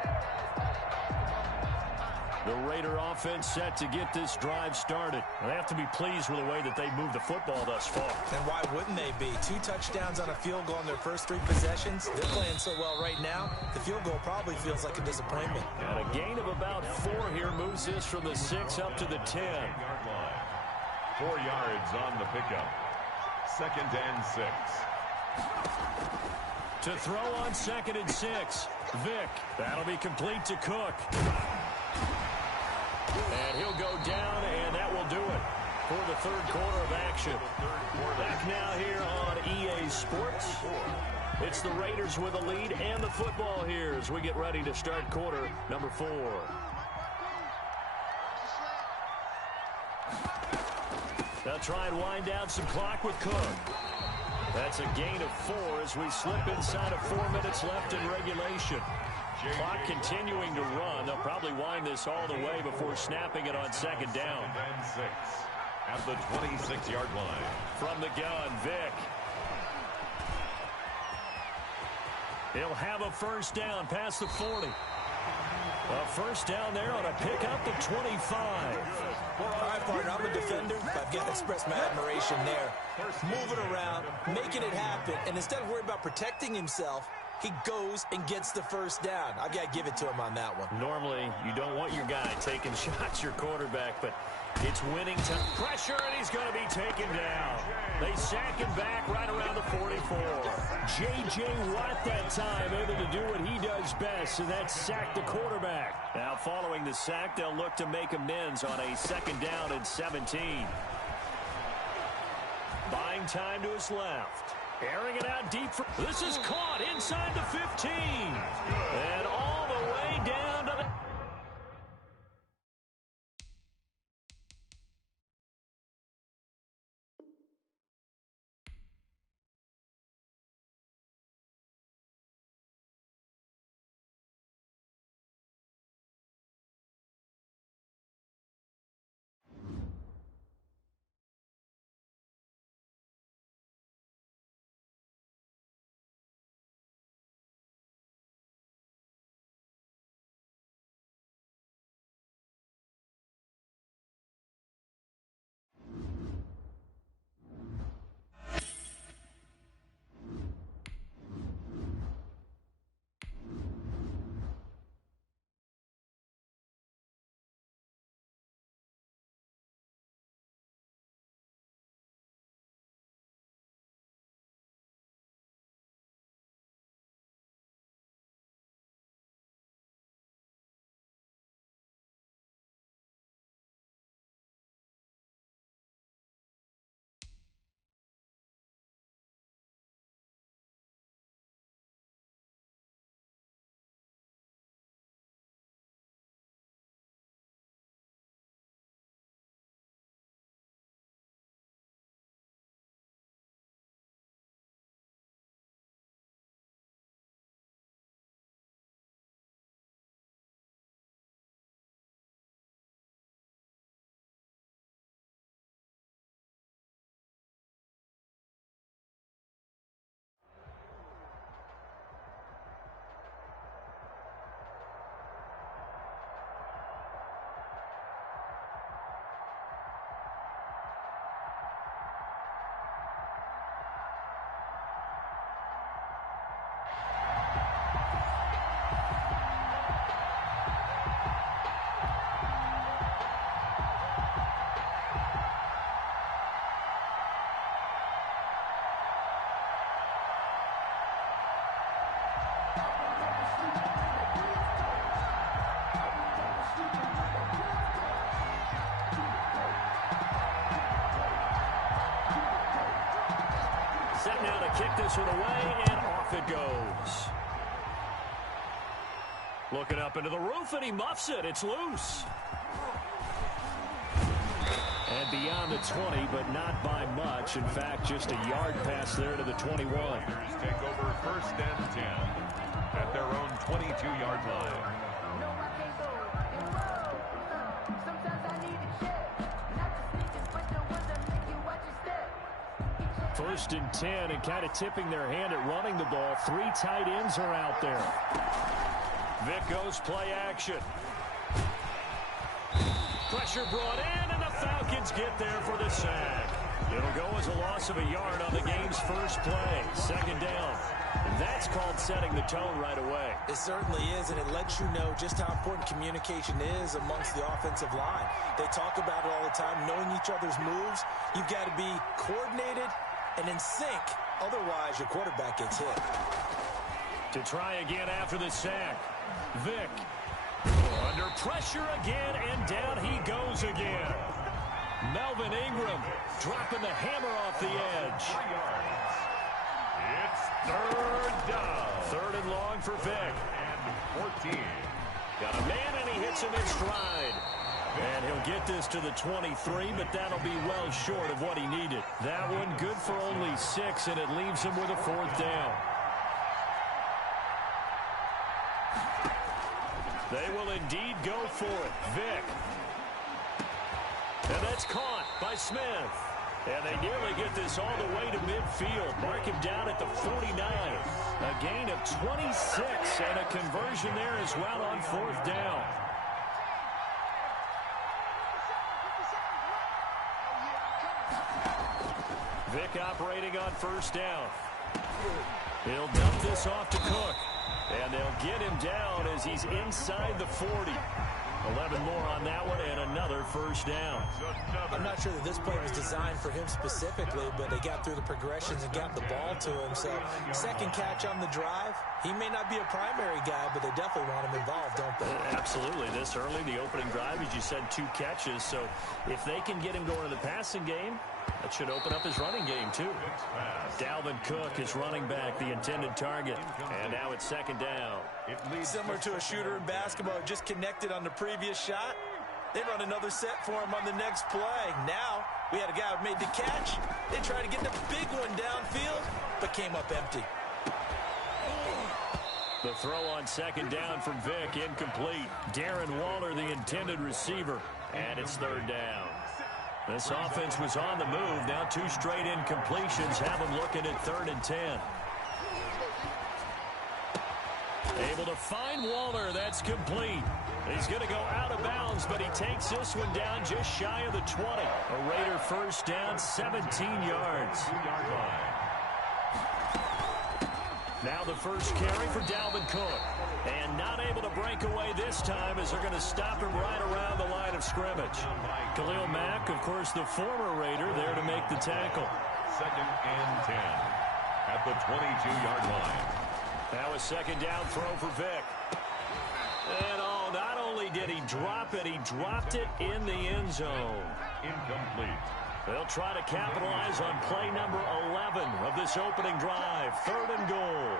The Raider offense set to get this drive started. They have to be pleased with the way that they moved the football thus far. And why wouldn't they be? 2 touchdowns on a field goal in their first 3 possessions. They're playing so well right now, the field goal probably feels like a disappointment. And a gain of about 4 here moves this from the 6 up to the 10. 4 yards on the pickup. 2nd and 6. To throw on 2nd and 6. Vick. That'll be complete to Cook. And he'll go down, and that will do it for the 3rd quarter of action. Back now here on EA Sports. It's the Raiders with a lead and the football here as we get ready to start quarter number 4. They'll try and wind down some clock with Cook. That's a gain of 4 as we slip inside of 4 minutes left in regulation. Clock continuing to run. They'll probably wind this all the way before snapping it on 2nd down. 2nd and 6 at the 26-yard line. From the gun, Vick. He'll have a first down past the 40. A first down there on a pickup of 25. All right, partner, I'm a defender, but I've got to express my admiration there. Moving around, making it happen, and instead of worrying about protecting himself, he goes and gets the first down. I've got to give it to him on that one. Normally, you don't want your guy taking shots, your quarterback, but it's winning time. Pressure, and he's going to be taken down. They sack him back right around the 44. J.J. Watt that time able to do what he does best, and that's sack the quarterback. Now, following the sack, they'll look to make amends on a second down and 17. Buying time to his left. Airing it out deep. This is caught inside the 15. And all the way down to the... Set now to kick this one away, and off it goes. Looking up into the roof, and he muffs it. It's loose. And beyond the 20, but not by much. In fact, just a yard pass there to the 21. Raiders take over first and 10 at their own 22-yard line. First and 10, and kind of tipping their hand at running the ball. Three tight ends are out there. Vic goes play action. Pressure brought in, and the Falcons get there for the sack. It'll go as a loss of a yard on the game's first play. Second down. And that's called setting the tone right away. It certainly is, and it lets you know just how important communication is amongst the offensive line. They talk about it all the time, knowing each other's moves. You've got to be coordinated and in sync. Otherwise, your quarterback gets hit. To try again after the sack. Vic under pressure again, and down he goes again. Melvin Ingram dropping the hammer off the edge. It's third down. Third and long for Vic. And 14. Got a man, and he hits him in stride. And he'll get this to the 23, but that'll be well short of what he needed. That one good for only 6, and it leaves him with a fourth down. They will indeed go for it. Vic. And that's caught by Smith. And they nearly get this all the way to midfield. Mark him down at the 49. A gain of 26 and a conversion there as well on fourth down. Vic operating on first down. He'll dump this off to Cook. And they'll get him down as he's inside the 40. 11 more on that one and another first down. I'm not sure that this play was designed for him specifically, but they got through the progressions and got the ball to him. So second catch on the drive. He may not be a primary guy, but they definitely want him involved, don't they? Absolutely. This early, the opening drive, as you said, 2 catches. So if they can get him going in the passing game, that should open up his running game, too. Dalvin Cook is running back, the intended target. And now it's second down. Similar to a shooter in basketball, just connected on the previous shot. They run another set for him on the next play. Now, we had a guy who made the catch. They tried to get the big one downfield, but came up empty. The throw on second down from Vick, incomplete. Darren Waller, the intended receiver. And it's third down. This offense was on the move. Now 2 straight incompletions have them looking at 3rd and 10. Able to find Waller. That's complete. He's going to go out of bounds, but he takes this one down just shy of the 20. A Raider first down, 17 yards. Now the first carry for Dalvin Cook. And not able to break away this time as they're going to stop him right around the line of scrimmage. Khalil Mack, of course, the former Raider, there to make the tackle. 2nd and 10 at the 22-yard line. Now a second down throw for Vick. And not only did he drop it, he dropped it in the end zone. Incomplete. They'll try to capitalize on play number 11 of this opening drive. 3rd and goal.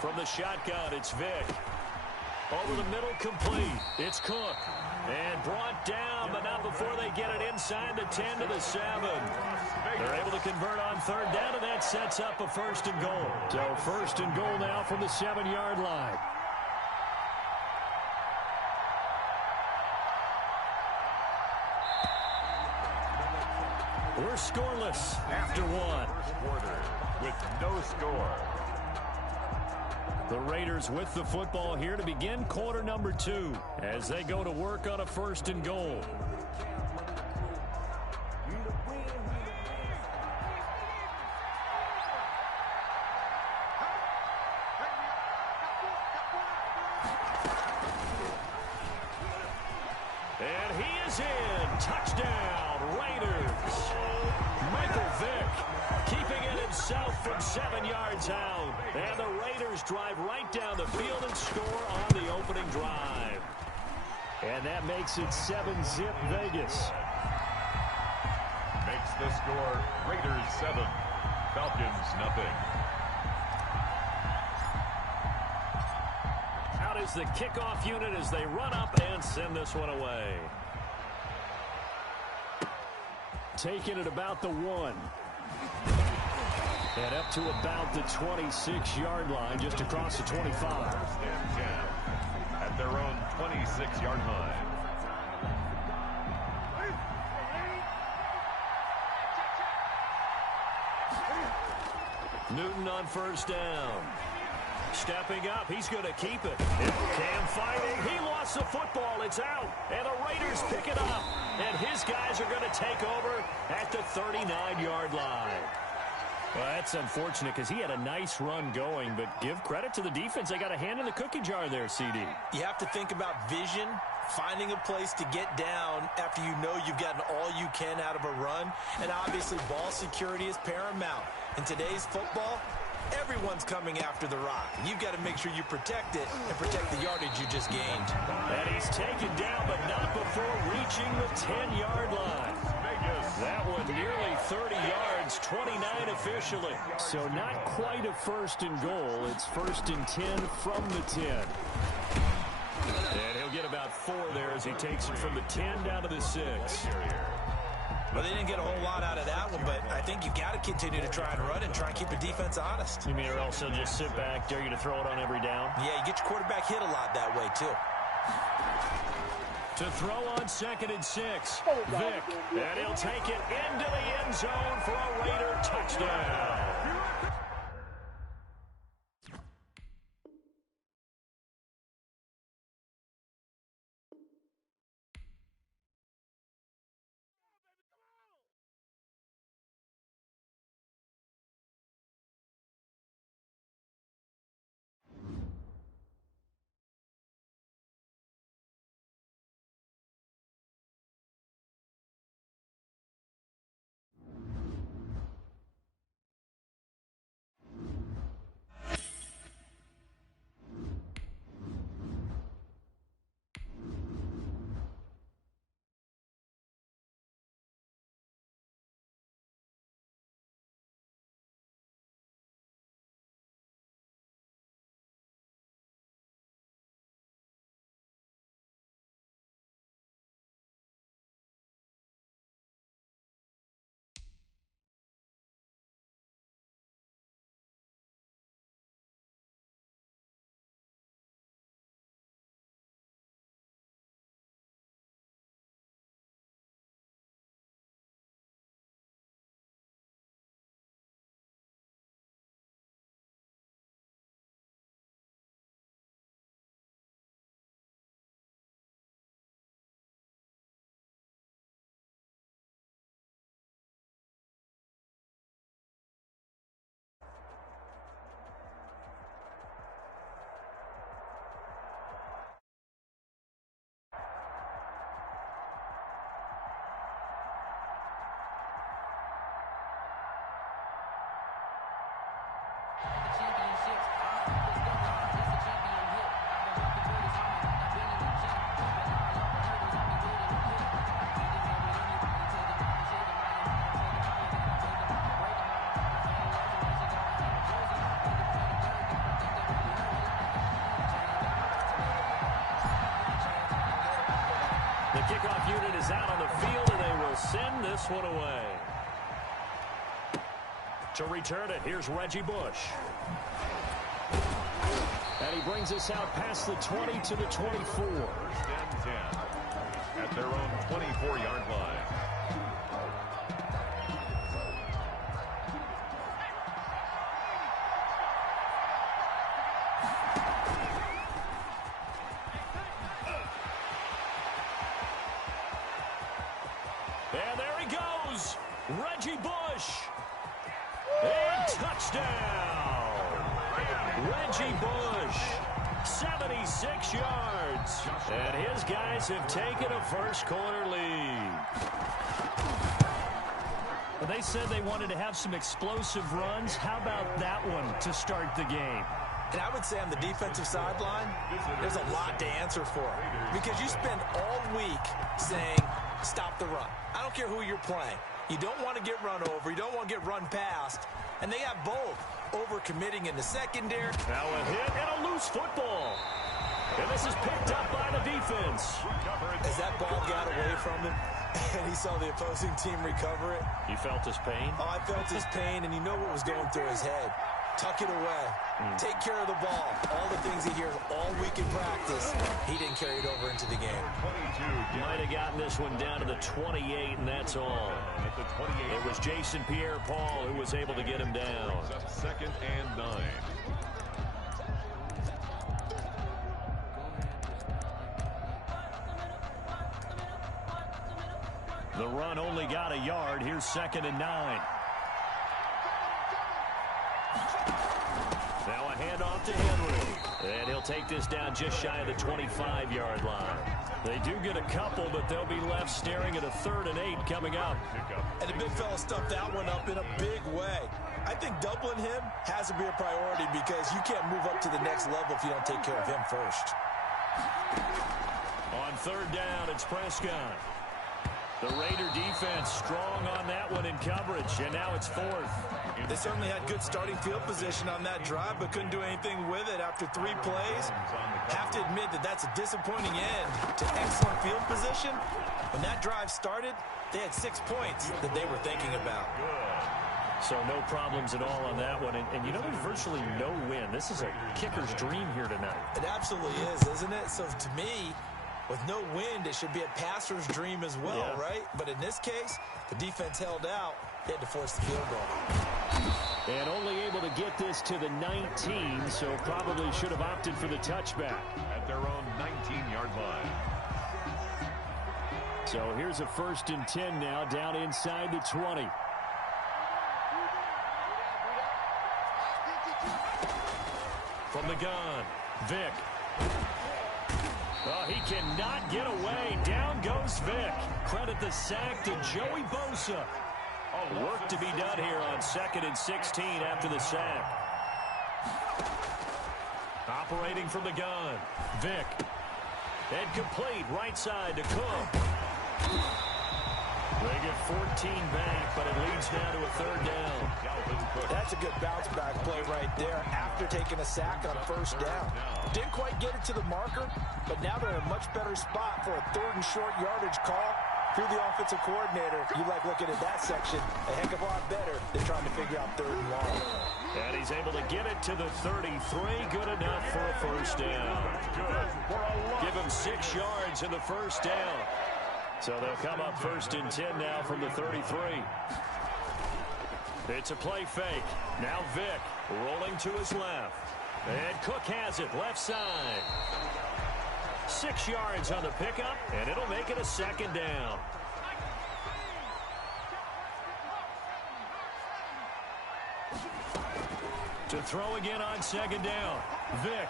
From the shotgun, it's Vick. Over the middle, complete. It's Cook. And brought down, but not before they get it inside the 10 to the 7. They're able to convert on 3rd down, and that sets up a 1st and goal. So 1st and goal now from the 7-yard line. We're scoreless after 1. First quarter with no score. The Raiders with the football here to begin quarter number 2 as they go to work on a 1st and goal. And he is in. Touchdown, Raiders. Michael Vick keeping it himself from 7 yards out. And the Raiders drive right down the field and score on the opening drive. And that makes it 7-zip Vegas. Makes the score Raiders 7, Falcons nothing. Out is the kickoff unit as they run up and send this one away. Taking it about the 1. And up to about the 26-yard line, just across the 25. 1st and 10 at their own 26-yard line. Newton on 1st down. Stepping up, he's going to keep it. Cam fighting, he lost the football, it's out. And the Raiders pick it up. And his guys are going to take over at the 39-yard line. Well, that's unfortunate because he had a nice run going, but give credit to the defense. They got a hand in the cookie jar there, CD. You have to think about vision, finding a place to get down after you know you've gotten all you can out of a run. And obviously, ball security is paramount. In today's football, everyone's coming after the rock. You've got to make sure you protect it and protect the yardage you just gained. And he's taken down, but not before reaching the 10-yard line. That one nearly 30 yards, 29 officially. So not quite a 1st and goal. It's 1st and 10 from the 10. And he'll get about 4 there as he takes it from the 10 down to the 6. Well, they didn't get a whole lot out of that one, but I think you got to continue to try and run and try and keep the defense honest. You mean or else he'll just sit back, dare you to throw it on every down? Yeah, you get your quarterback hit a lot that way, too. To throw on 2nd and 6. Vick, and he'll take it into the end zone for a Raider touchdown. The kickoff unit is out on the field, and they will send this one away. To return it, here's Reggie Bush. And he brings us out past the 20 to the 24. First and 10 at their own 24-yard line. And there he goes, Reggie Bush. And touchdown. Reggie Bush, 76 yards. And his guys have taken a first-quarter lead. Well, they said they wanted to have some explosive runs. How about that one to start the game? And I would say on the defensive sideline, there's a lot to answer for. Because you spend all week saying, stop the run. I don't care who you're playing. You don't want to get run over. You don't want to get run past. And they have both. Overcommitting in the secondary. Now a hit and a loose football. And this is picked up by the defense. As that ball got away from him, and he saw the opposing team recover it. You felt his pain? Oh, I felt his pain, and you know what was going through his head. Tuck it away. Take care of the ball. All the things he hears all week in practice, he didn't carry it over into the game. Might have gotten this one down to the 28, and that's all. At the 28. It was Jason Pierre-Paul who was able to get him down. Second and 9. The run only got a yard. Here's 2nd and 9. Now a handoff to Henry. And he'll take this down just shy of the 25-yard line. They do get a couple, but they'll be left staring at a 3rd and 8 coming up. And the big fella stuffed that one up in a big way. I think doubling him has to be a priority because you can't move up to the next level if you don't take care of him first. On 3rd down, it's Prescott. The Raider defense strong on that one in coverage, and now it's 4th. They certainly had good starting field position on that drive, but couldn't do anything with it after 3 plays. Have to admit that that's a disappointing end to excellent field position. When that drive started, they had 6 points that they were thinking about. So no problems at all on that one. And you know, there's virtually no win. This is a kicker's dream here tonight. It absolutely is, isn't it? So to me, with no wind, it should be a passer's dream as well, right? But in this case, the defense held out. They had to force the field goal. And only able to get this to the 19, so probably should have opted for the touchback. At their own 19-yard line. So here's a 1st and 10 now, down inside the 20. From the gun, Vick. Oh, he cannot get away. Down goes Vick. Credit the sack to Joey Bosa. Work to be done here on 2nd and 16 after the sack. Operating from the gun, Vick. And complete right side to Cook. They get 14 back, but it leads now to a 3rd down. That's a good bounce back play right there after taking a sack on 1st down. Didn't quite get it to the marker, but now they're in a much better spot for a 3rd and short yardage call. Through the offensive coordinator, you like looking at that section a heck of a lot better than trying to figure out 3rd and long. And he's able to get it to the 33. Good enough for a 1st down. Give him 6 yards in the 1st down. So they'll come up 1st and 10 now from the 33. It's a play fake. Now Vick rolling to his left. And Cook has it left side. 6 yards on the pickup, and it'll make it a 2nd down. To throw again on 2nd down. Vick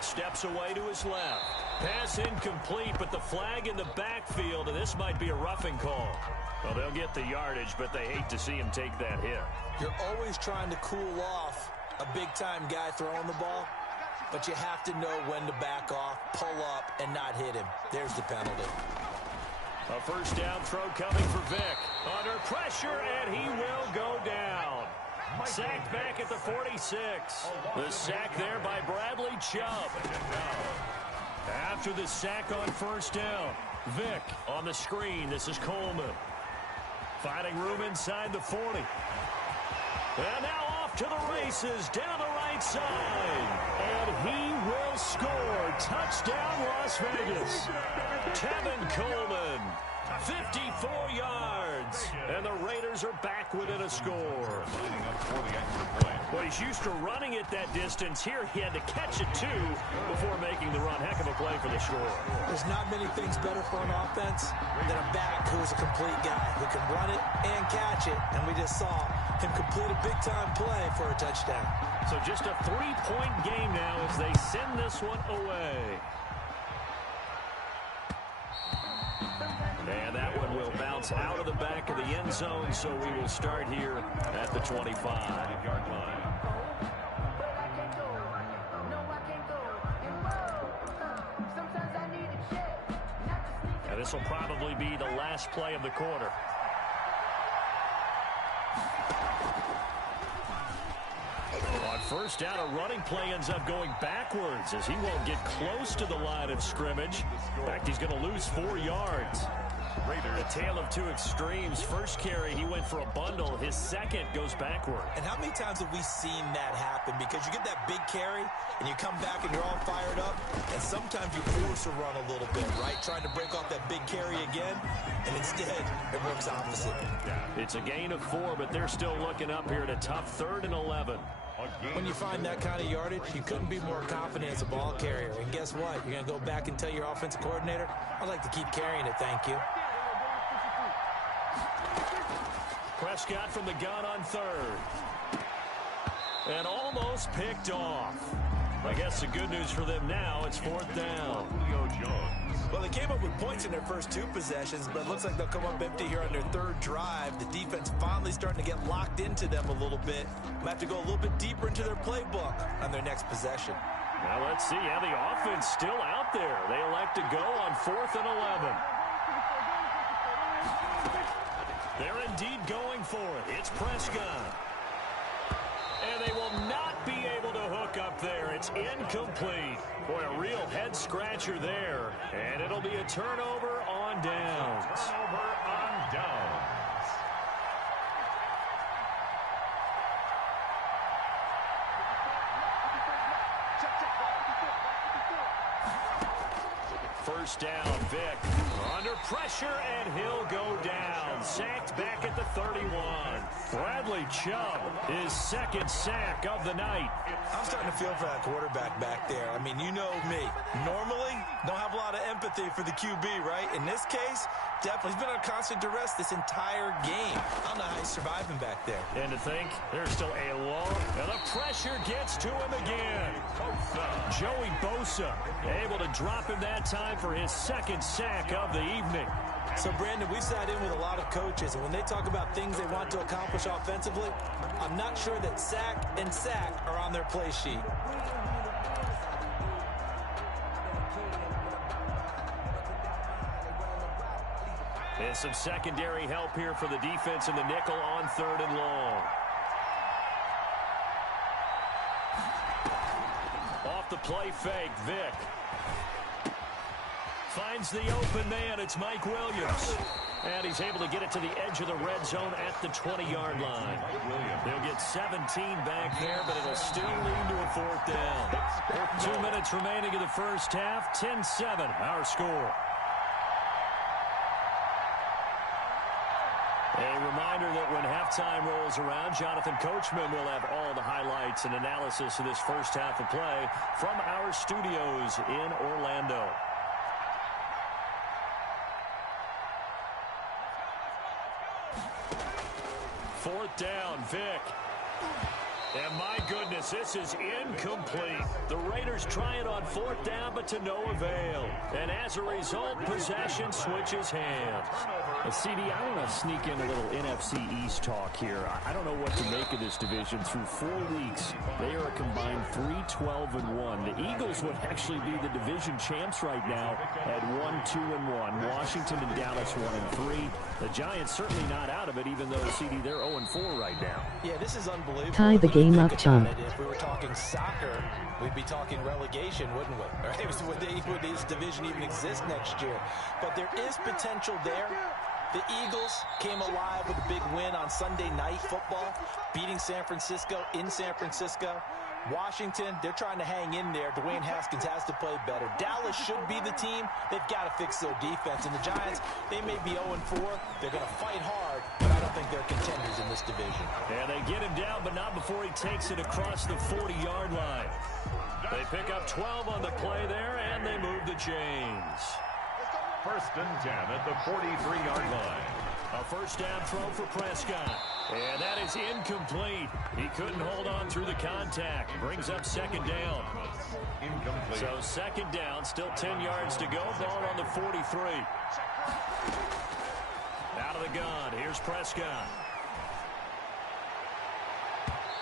steps away to his left. Pass incomplete, but the flag in the backfield, and this might be a roughing call. Well, they'll get the yardage, but they hate to see him take that hit. You're always trying to cool off a big-time guy throwing the ball, but you have to know when to back off, pull up, and not hit him. There's the penalty. A first down throw coming for Vick. Under pressure, and he will go down. Sacked back at the 46. The sack there by Bradley Chubb. After the sack on first down, Vick on the screen. This is Coleman. Finding room inside the 40. And now off to the races down the right side. And he will score. Touchdown, Las Vegas. Tevin Coleman, 54 yards. And the Raiders are back within a score. Well, he's used to running it that distance. Here he had to catch it, too, before making the run. Heck of a play for the score. There's not many things better for an offense than a back who is a complete guy who can run it and catch it. And we just saw him complete a big-time play for a touchdown. So just a 3-point game now as they send this one away. And that one will bounce out of the back of the end zone, so we will start here at the 25-yard line. And this will probably be the last play of the quarter. On first down, a running play ends up going backwards as he won't get close to the line of scrimmage. In fact, he's going to lose 4 yards. A tale of two extremes. First carry, he went for a bundle. His second goes backward. And how many times have we seen that happen? Because you get that big carry, and you come back and you're all fired up, and sometimes you force a run a little bit, right? Trying to break off that big carry again, and instead, it works opposite. It's a gain of 4, but they're still looking up here at a tough 3rd and 11. When you find that kind of yardage, you couldn't be more confident as a ball carrier. And guess what? You're going to go back and tell your offensive coordinator, I'd like to keep carrying it, thank you. Prescott from the gun on 3rd. And almost picked off. I guess the good news for them now, it's 4th down. Julio Jones. Well, they came up with points in their first 2 possessions, but it looks like they'll come up empty here on their 3rd drive. The defense finally starting to get locked into them a little bit. Might have to go a little bit deeper into their playbook on their next possession. Now let's see how the offense still out there. They elect to go on 4th and 11. They're indeed going for it. It's Prescott. And they will not be able to hook up there. It's incomplete. Boy, a real head-scratcher there. And it'll be a turnover on downs. Turnover on downs. First down, Vick. Under pressure, and he'll go down. Sacked back at the 31. Bradley Chubb, his 2nd sack of the night. I'm starting to feel for that quarterback back there. I mean, you know me. Normally, don't have a lot of empathy for the QB, right? In this case, definitely. He's been on constant duress this entire game. I don't know how he's surviving back there. And to think, there's still a long, and the pressure gets to him again. Joey Bosa able to drop him that time for his 2nd sack of the evening. So, Brandon, we sat in with a lot of coaches, and when they talk about things they want to accomplish offensively, I'm not sure that sack and sack are on their play sheet. And some secondary help here for the defense in the nickel on 3rd and long. Off the play fake, Vick. Finds the open man. It's Mike Williams. And he's able to get it to the edge of the red zone at the 20-yard line. They'll get 17 back there, but it'll still lead to a 4th down. 2 minutes remaining in the first half. 10-7, our score. A reminder that when halftime rolls around, Jonathan Coachman will have all the highlights and analysis of this first half of play from our studios in Orlando. Fourth down, Vick. And my goodness, this is incomplete. The Raiders try it on 4th down, but to no avail. And as a result, possession switches hands. CD, I want to sneak in a little NFC East talk here. I don't know what to make of this division. Through 4 weeks, they are a combined 3-12-1. The Eagles would actually be the division champs right now at 1-2-1. Washington and Dallas 1-3. The Giants certainly not out of it, even though, CD, they're 0-4 right now. Yeah, this is unbelievable. Tie the game up, chum. If we were talking soccer, we'd be talking relegation, wouldn't we? Right? Would this division even exist next year? But there is potential there. The Eagles came alive with a big win on Sunday Night Football, beating San Francisco in San Francisco. Washington, they're trying to hang in there. Dwayne Haskins has to play better. Dallas should be the team. They've got to fix their defense. And the Giants, they may be 0-4. They're going to fight hard, but I don't think they're contenders in this division. And they get him down, but not before he takes it across the 40-yard line. They pick up 12 on the play there, and they move the chains. 1st and 10 at the 43-yard line. A first down throw for Prescott. And that is incomplete. He couldn't hold on through the contact. Brings up 2nd down. Incomplete. So 2nd down, still 10 yards to go. Ball on the 43. Out of the gun, here's Prescott.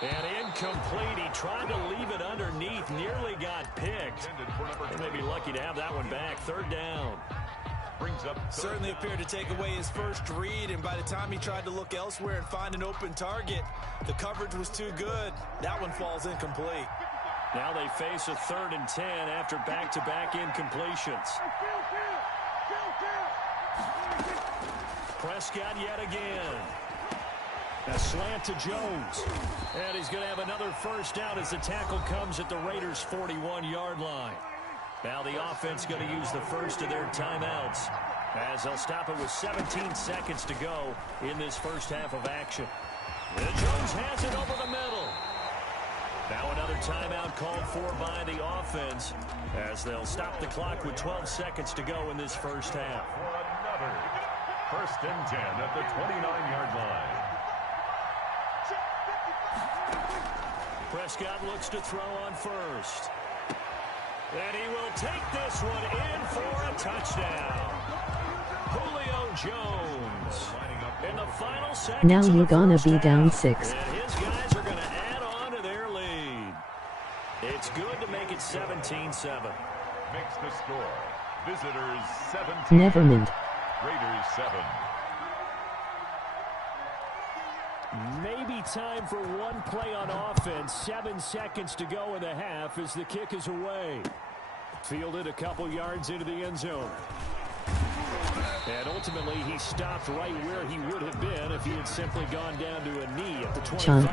And incomplete. He tried to leave it underneath. Nearly got picked. They may be lucky to have that one back. 3rd down. Brings up Certainly appeared to take away his first read, and by the time he tried to look elsewhere and find an open target, the coverage was too good. That one falls incomplete. Now they face a 3rd and 10 after back-to-back incompletions. Prescott yet again. A slant to Jones. And he's going to have another first down as the tackle comes at the Raiders' 41-yard line. Now the offense going to use the first of their timeouts as they'll stop it with 17 seconds to go in this first half of action. And Jones has it over the middle. Now another timeout called for by the offense as they'll stop the clock with 12 seconds to go in this first half. another 1st and 10 at the 29-yard line. Prescott looks to throw on first. And he will take this one in for a touchdown. Julio Jones. In the final seconds. Now you're gonna be down 6. And his guys are going to add on to their lead. It's good to make it 17-7. Makes the score. Visitors 17. Never mind. Raiders 7. Maybe time for one play on offense. 7 seconds to go in the half as the kick is away. Fielded a couple yards into the end zone. And ultimately, he stopped right where he would have been if he had simply gone down to a knee at the 25. Chunk.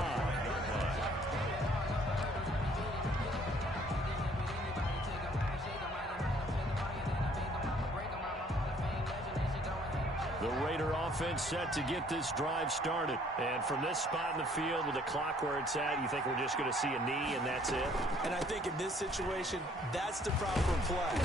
The Raider offense set to get this drive started. And from this spot in the field with the clock where it's at, you think we're just going to see a knee and that's it? And I think in this situation, that's the proper play.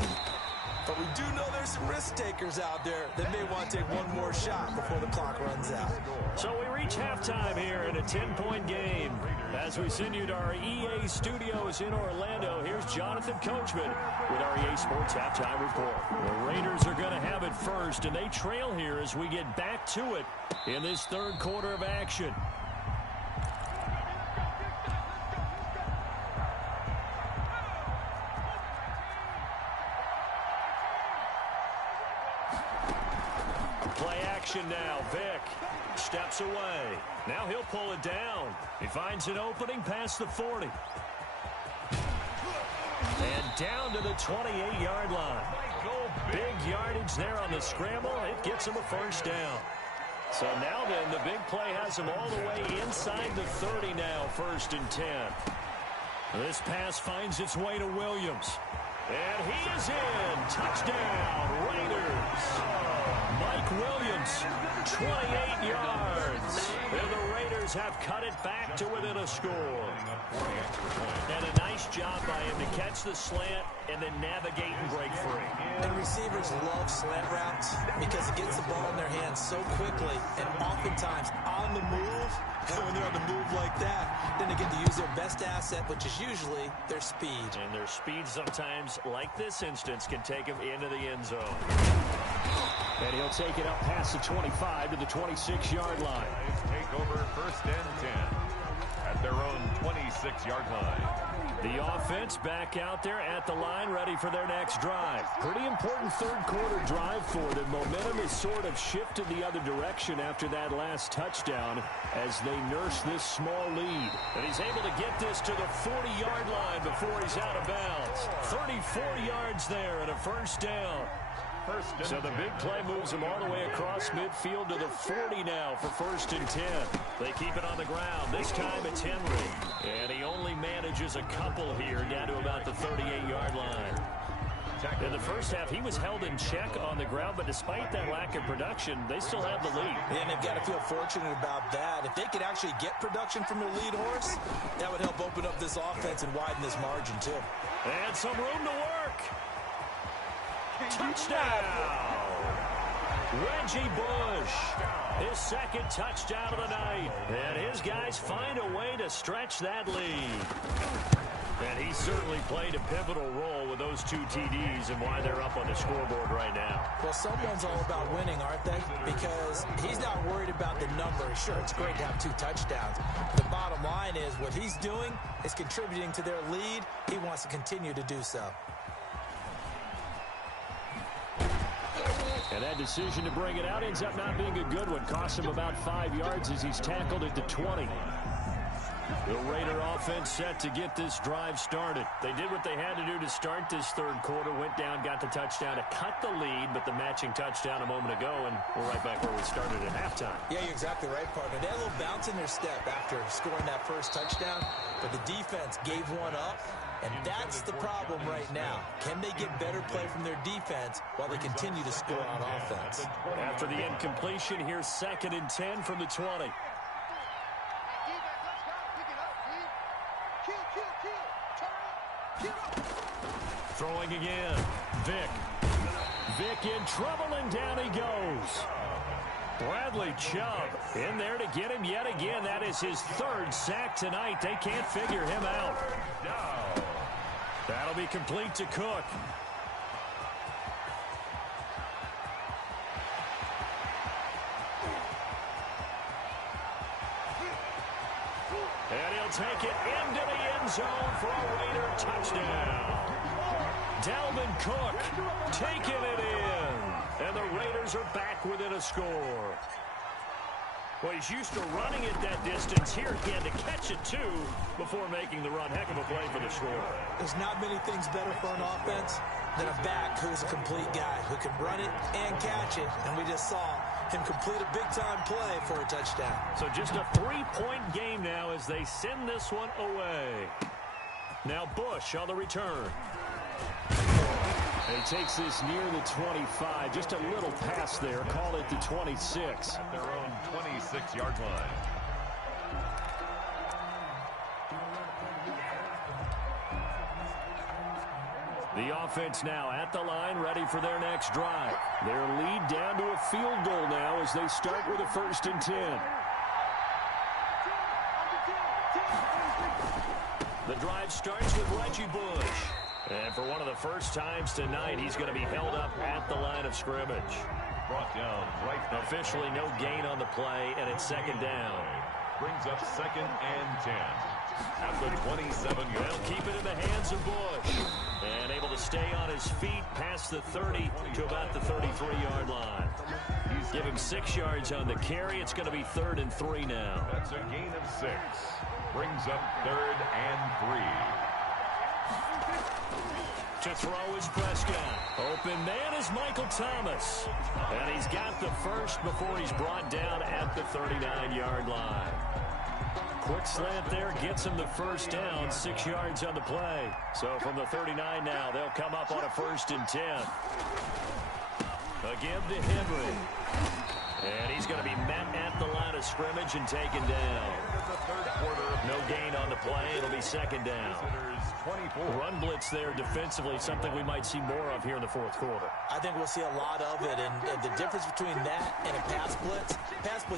But we do know there's some risk takers out there that may want to take one more shot before the clock runs out. So we reach halftime here in a 10-point game. As we send you to our EA studios in Orlando, here's Jonathan Coachman with our EA Sports Halftime Report. The Raiders are going to have it first, and they trail here as we get back to it in this third quarter of action. Play action now. Vick steps away. Now he'll pull it down. He finds an opening past the 40. And down to the 28-yard line. Big yardage there on the scramble. It gets him a first down. So now then, the big play has him all the way inside the 30 now, 1st and 10. This pass finds its way to Williams. And he is in. Touchdown, Raiders. Mike Williams, 28 yards. And the Raiders have cut it back to within a score. And a nice job by by him to catch the slant and then navigate and break free. And receivers love slant routes because it gets the ball in their hands so quickly and oftentimes on the move. And when they're on the move like that, then they get to use their best asset, which is usually their speed. And their speed sometimes, like this instance, can take him into the end zone. And he'll take it up past the 25 to the 26-yard line. Take over 1st and 10 at their own 26-yard line. The offense back out there at the line, ready for their next drive. Pretty important third-quarter drive for them. Momentum has sort of shifted the other direction after that last touchdown as they nurse this small lead. And he's able to get this to the 40-yard line before he's out of bounds. 34 yards there and a first down. So the big play moves him all the way across midfield to the 40 now for 1st and 10. They keep it on the ground. This time it's Henry. And he only manages a couple here down to about the 38-yard line. In the first half, he was held in check on the ground, but despite that lack of production, they still have the lead. And they've got to feel fortunate about that. If they could actually get production from their lead horse, that would help open up this offense and widen this margin, too. And some room to work. Touchdown! Reggie Bush, his second touchdown of the night. And his guys find a way to stretch that lead. And he certainly played a pivotal role with those 2 TDs and why they're up on the scoreboard right now. Well, someone's all about winning, aren't they? Because he's not worried about the number. Sure, it's great to have 2 touchdowns. The bottom line is what he's doing is contributing to their lead. He wants to continue to do so. And that decision to bring it out ends up not being a good one. Costs him about 5 yards as he's tackled at the 20. The Raider offense set to get this drive started. They did what they had to do to start this third quarter. Went down, got the touchdown to cut the lead, but the matching touchdown a moment ago, and we're right back where we started at halftime. Yeah, you're exactly right, partner. They had a little bounce in their step after scoring that first touchdown, but the defense gave one up. And that's the problem right now. Can they get better play from their defense while they continue to score on offense? After the incompletion, here's 2nd and 10 from the 20. Throwing again. Vick in trouble, and down he goes. Bradley Chubb in there to get him yet again. That is his 3rd sack tonight. They can't figure him out. That'll be complete to Cook. And he'll take it into the end zone for a Raider touchdown. Dalvin Cook taking it in. And the Raiders are back within a score. Well, he's used to running it that distance. Here he had to catch it, too, before making the run. Heck of a play for the score. There's not many things better for an offense than a back who's a complete guy who can run it and catch it. And we just saw him complete a big-time play for a touchdown. So just a 3-point game now as they send this one away. Now Bush on the return. He takes this near the 25. Just a little pass there. Call it the 26. At their own 26-yard line. The offense now at the line, ready for their next drive. Their lead down to a field goal now as they start with a 1st and 10. The drive starts with Reggie Bush. And for one of the first times tonight, he's going to be held up at the line of scrimmage. Brought down right. Officially no gain on the play, and it's 2nd down. Brings up 2nd and 10. At the 27-yard. They'll keep it in the hands of Bush. And able to stay on his feet past the 30 to about the 33-yard line. Give him 6 yards on the carry. It's going to be 3rd and 3 now. That's a gain of 6. Brings up 3rd and 3. To throw is Prescott. Open man is Michael Thomas. And he's got the first before he's brought down at the 39-yard line. Quick slant there gets him the first down. 6 yards on the play. So from the 39 now, they'll come up on a 1st and 10. Again to Henry. And he's going to be met at the line of of scrimmage and taken down. No gain on the play. It'll be second down. Run blitz there defensively, something we might see more of here in the fourth quarter. I think we'll see a lot of it, and the difference between that and a pass blitz,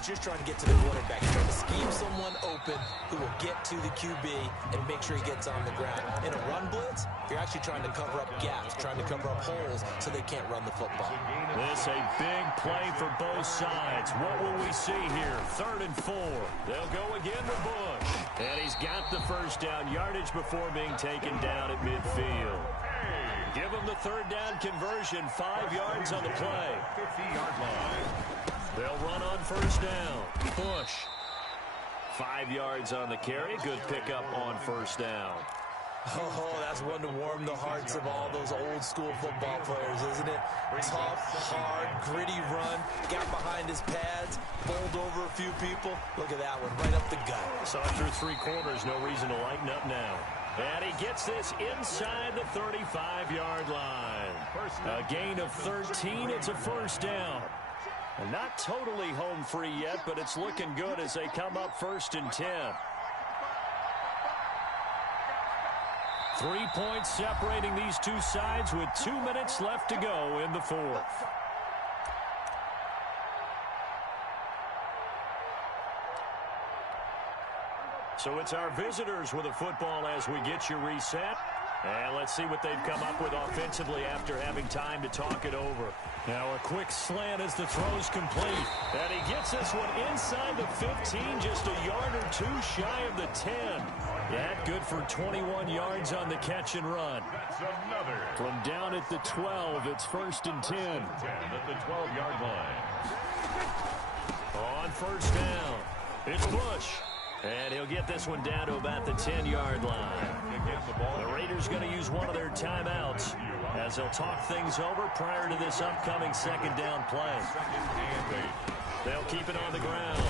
you're trying to get to the quarterback. You're trying to scheme someone open who will get to the QB and make sure he gets on the ground. In a run blitz, you're actually trying to cover up gaps, trying to cover up holes so they can't run the football. This a big play for both sides. What will we see here? 3rd and 4. They'll go again to Bush. And he's got the first down yardage before being taken down at midfield. Give him the 3rd down conversion. 5 yards on the play. 50-yard line. They'll run on first down. Bush. 5 yards on the carry. Good pickup on first down. Oh, that's one to warm the hearts of all those old-school football players, isn't it? Tough, hard, gritty run. Got behind his pads, bowled over a few people. Look at that one, right up the gut. So through 3 quarters, no reason to lighten up now. And he gets this inside the 35-yard line. A gain of 13. It's a first down. And not totally home free yet, but it's looking good as they come up 1st and 10. 3 points separating these two sides with 2 minutes left to go in the 4th. So it's our visitors with a football as we get you reset. And let's see what they've come up with offensively after having time to talk it over. Now a quick slant as the throw's complete. And he gets this one inside the 15, just a yard or 2 shy of the 10. That good for 21 yards on the catch and run. That's another. From down at the 12, it's 1st and 10. 10 at the 12-yard line. On first down, it's Bush. And he'll get this one down to about the 10-yard line. The Raiders going to use one of their timeouts as they'll talk things over prior to this upcoming 2nd down play. They'll keep it on the ground.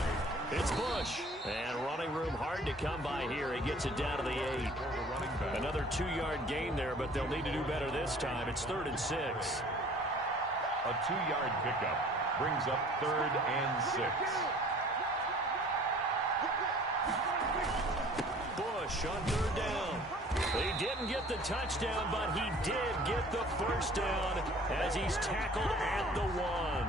It's Bush. And running room hard to come by here. He gets it down to the 8. Another 2-yard gain there, but they'll need to do better this time. It's 3rd and 6. A 2-yard pickup brings up 3rd and 6. Bush on 3rd down. He didn't get the touchdown, but he did get the first down as he's tackled at the 1.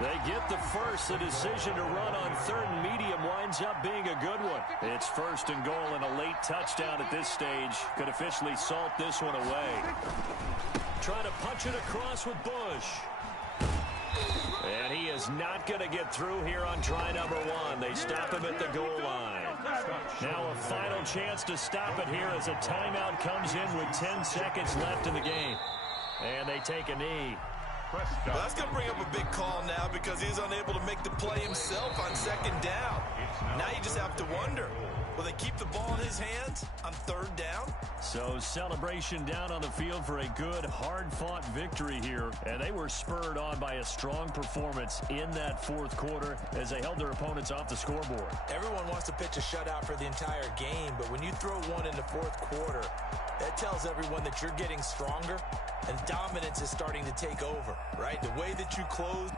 They get the first. The decision to run on 3rd and medium winds up being a good one. It's 1st and goal, and a late touchdown at this stage could officially salt this one away. Trying to punch it across with Bush. And he is not going to get through here on try number 1. They stop him at the goal line. Now a final chance to stop it here as a timeout comes in with 10 seconds left in the game. And they take a knee. Well, that's going to bring up a big call now because he's unable to make the play himself on 2nd down. Now you just have to wonder, will they keep the ball in his hands on 3rd down? So celebration down on the field for a good, hard-fought victory here. And they were spurred on by a strong performance in that 4th quarter as they held their opponents off the scoreboard. Everyone wants to pitch a shutout for the entire game, but when you throw one in the 4th quarter, that tells everyone that you're getting stronger and dominance is starting to take over, right? The way that you close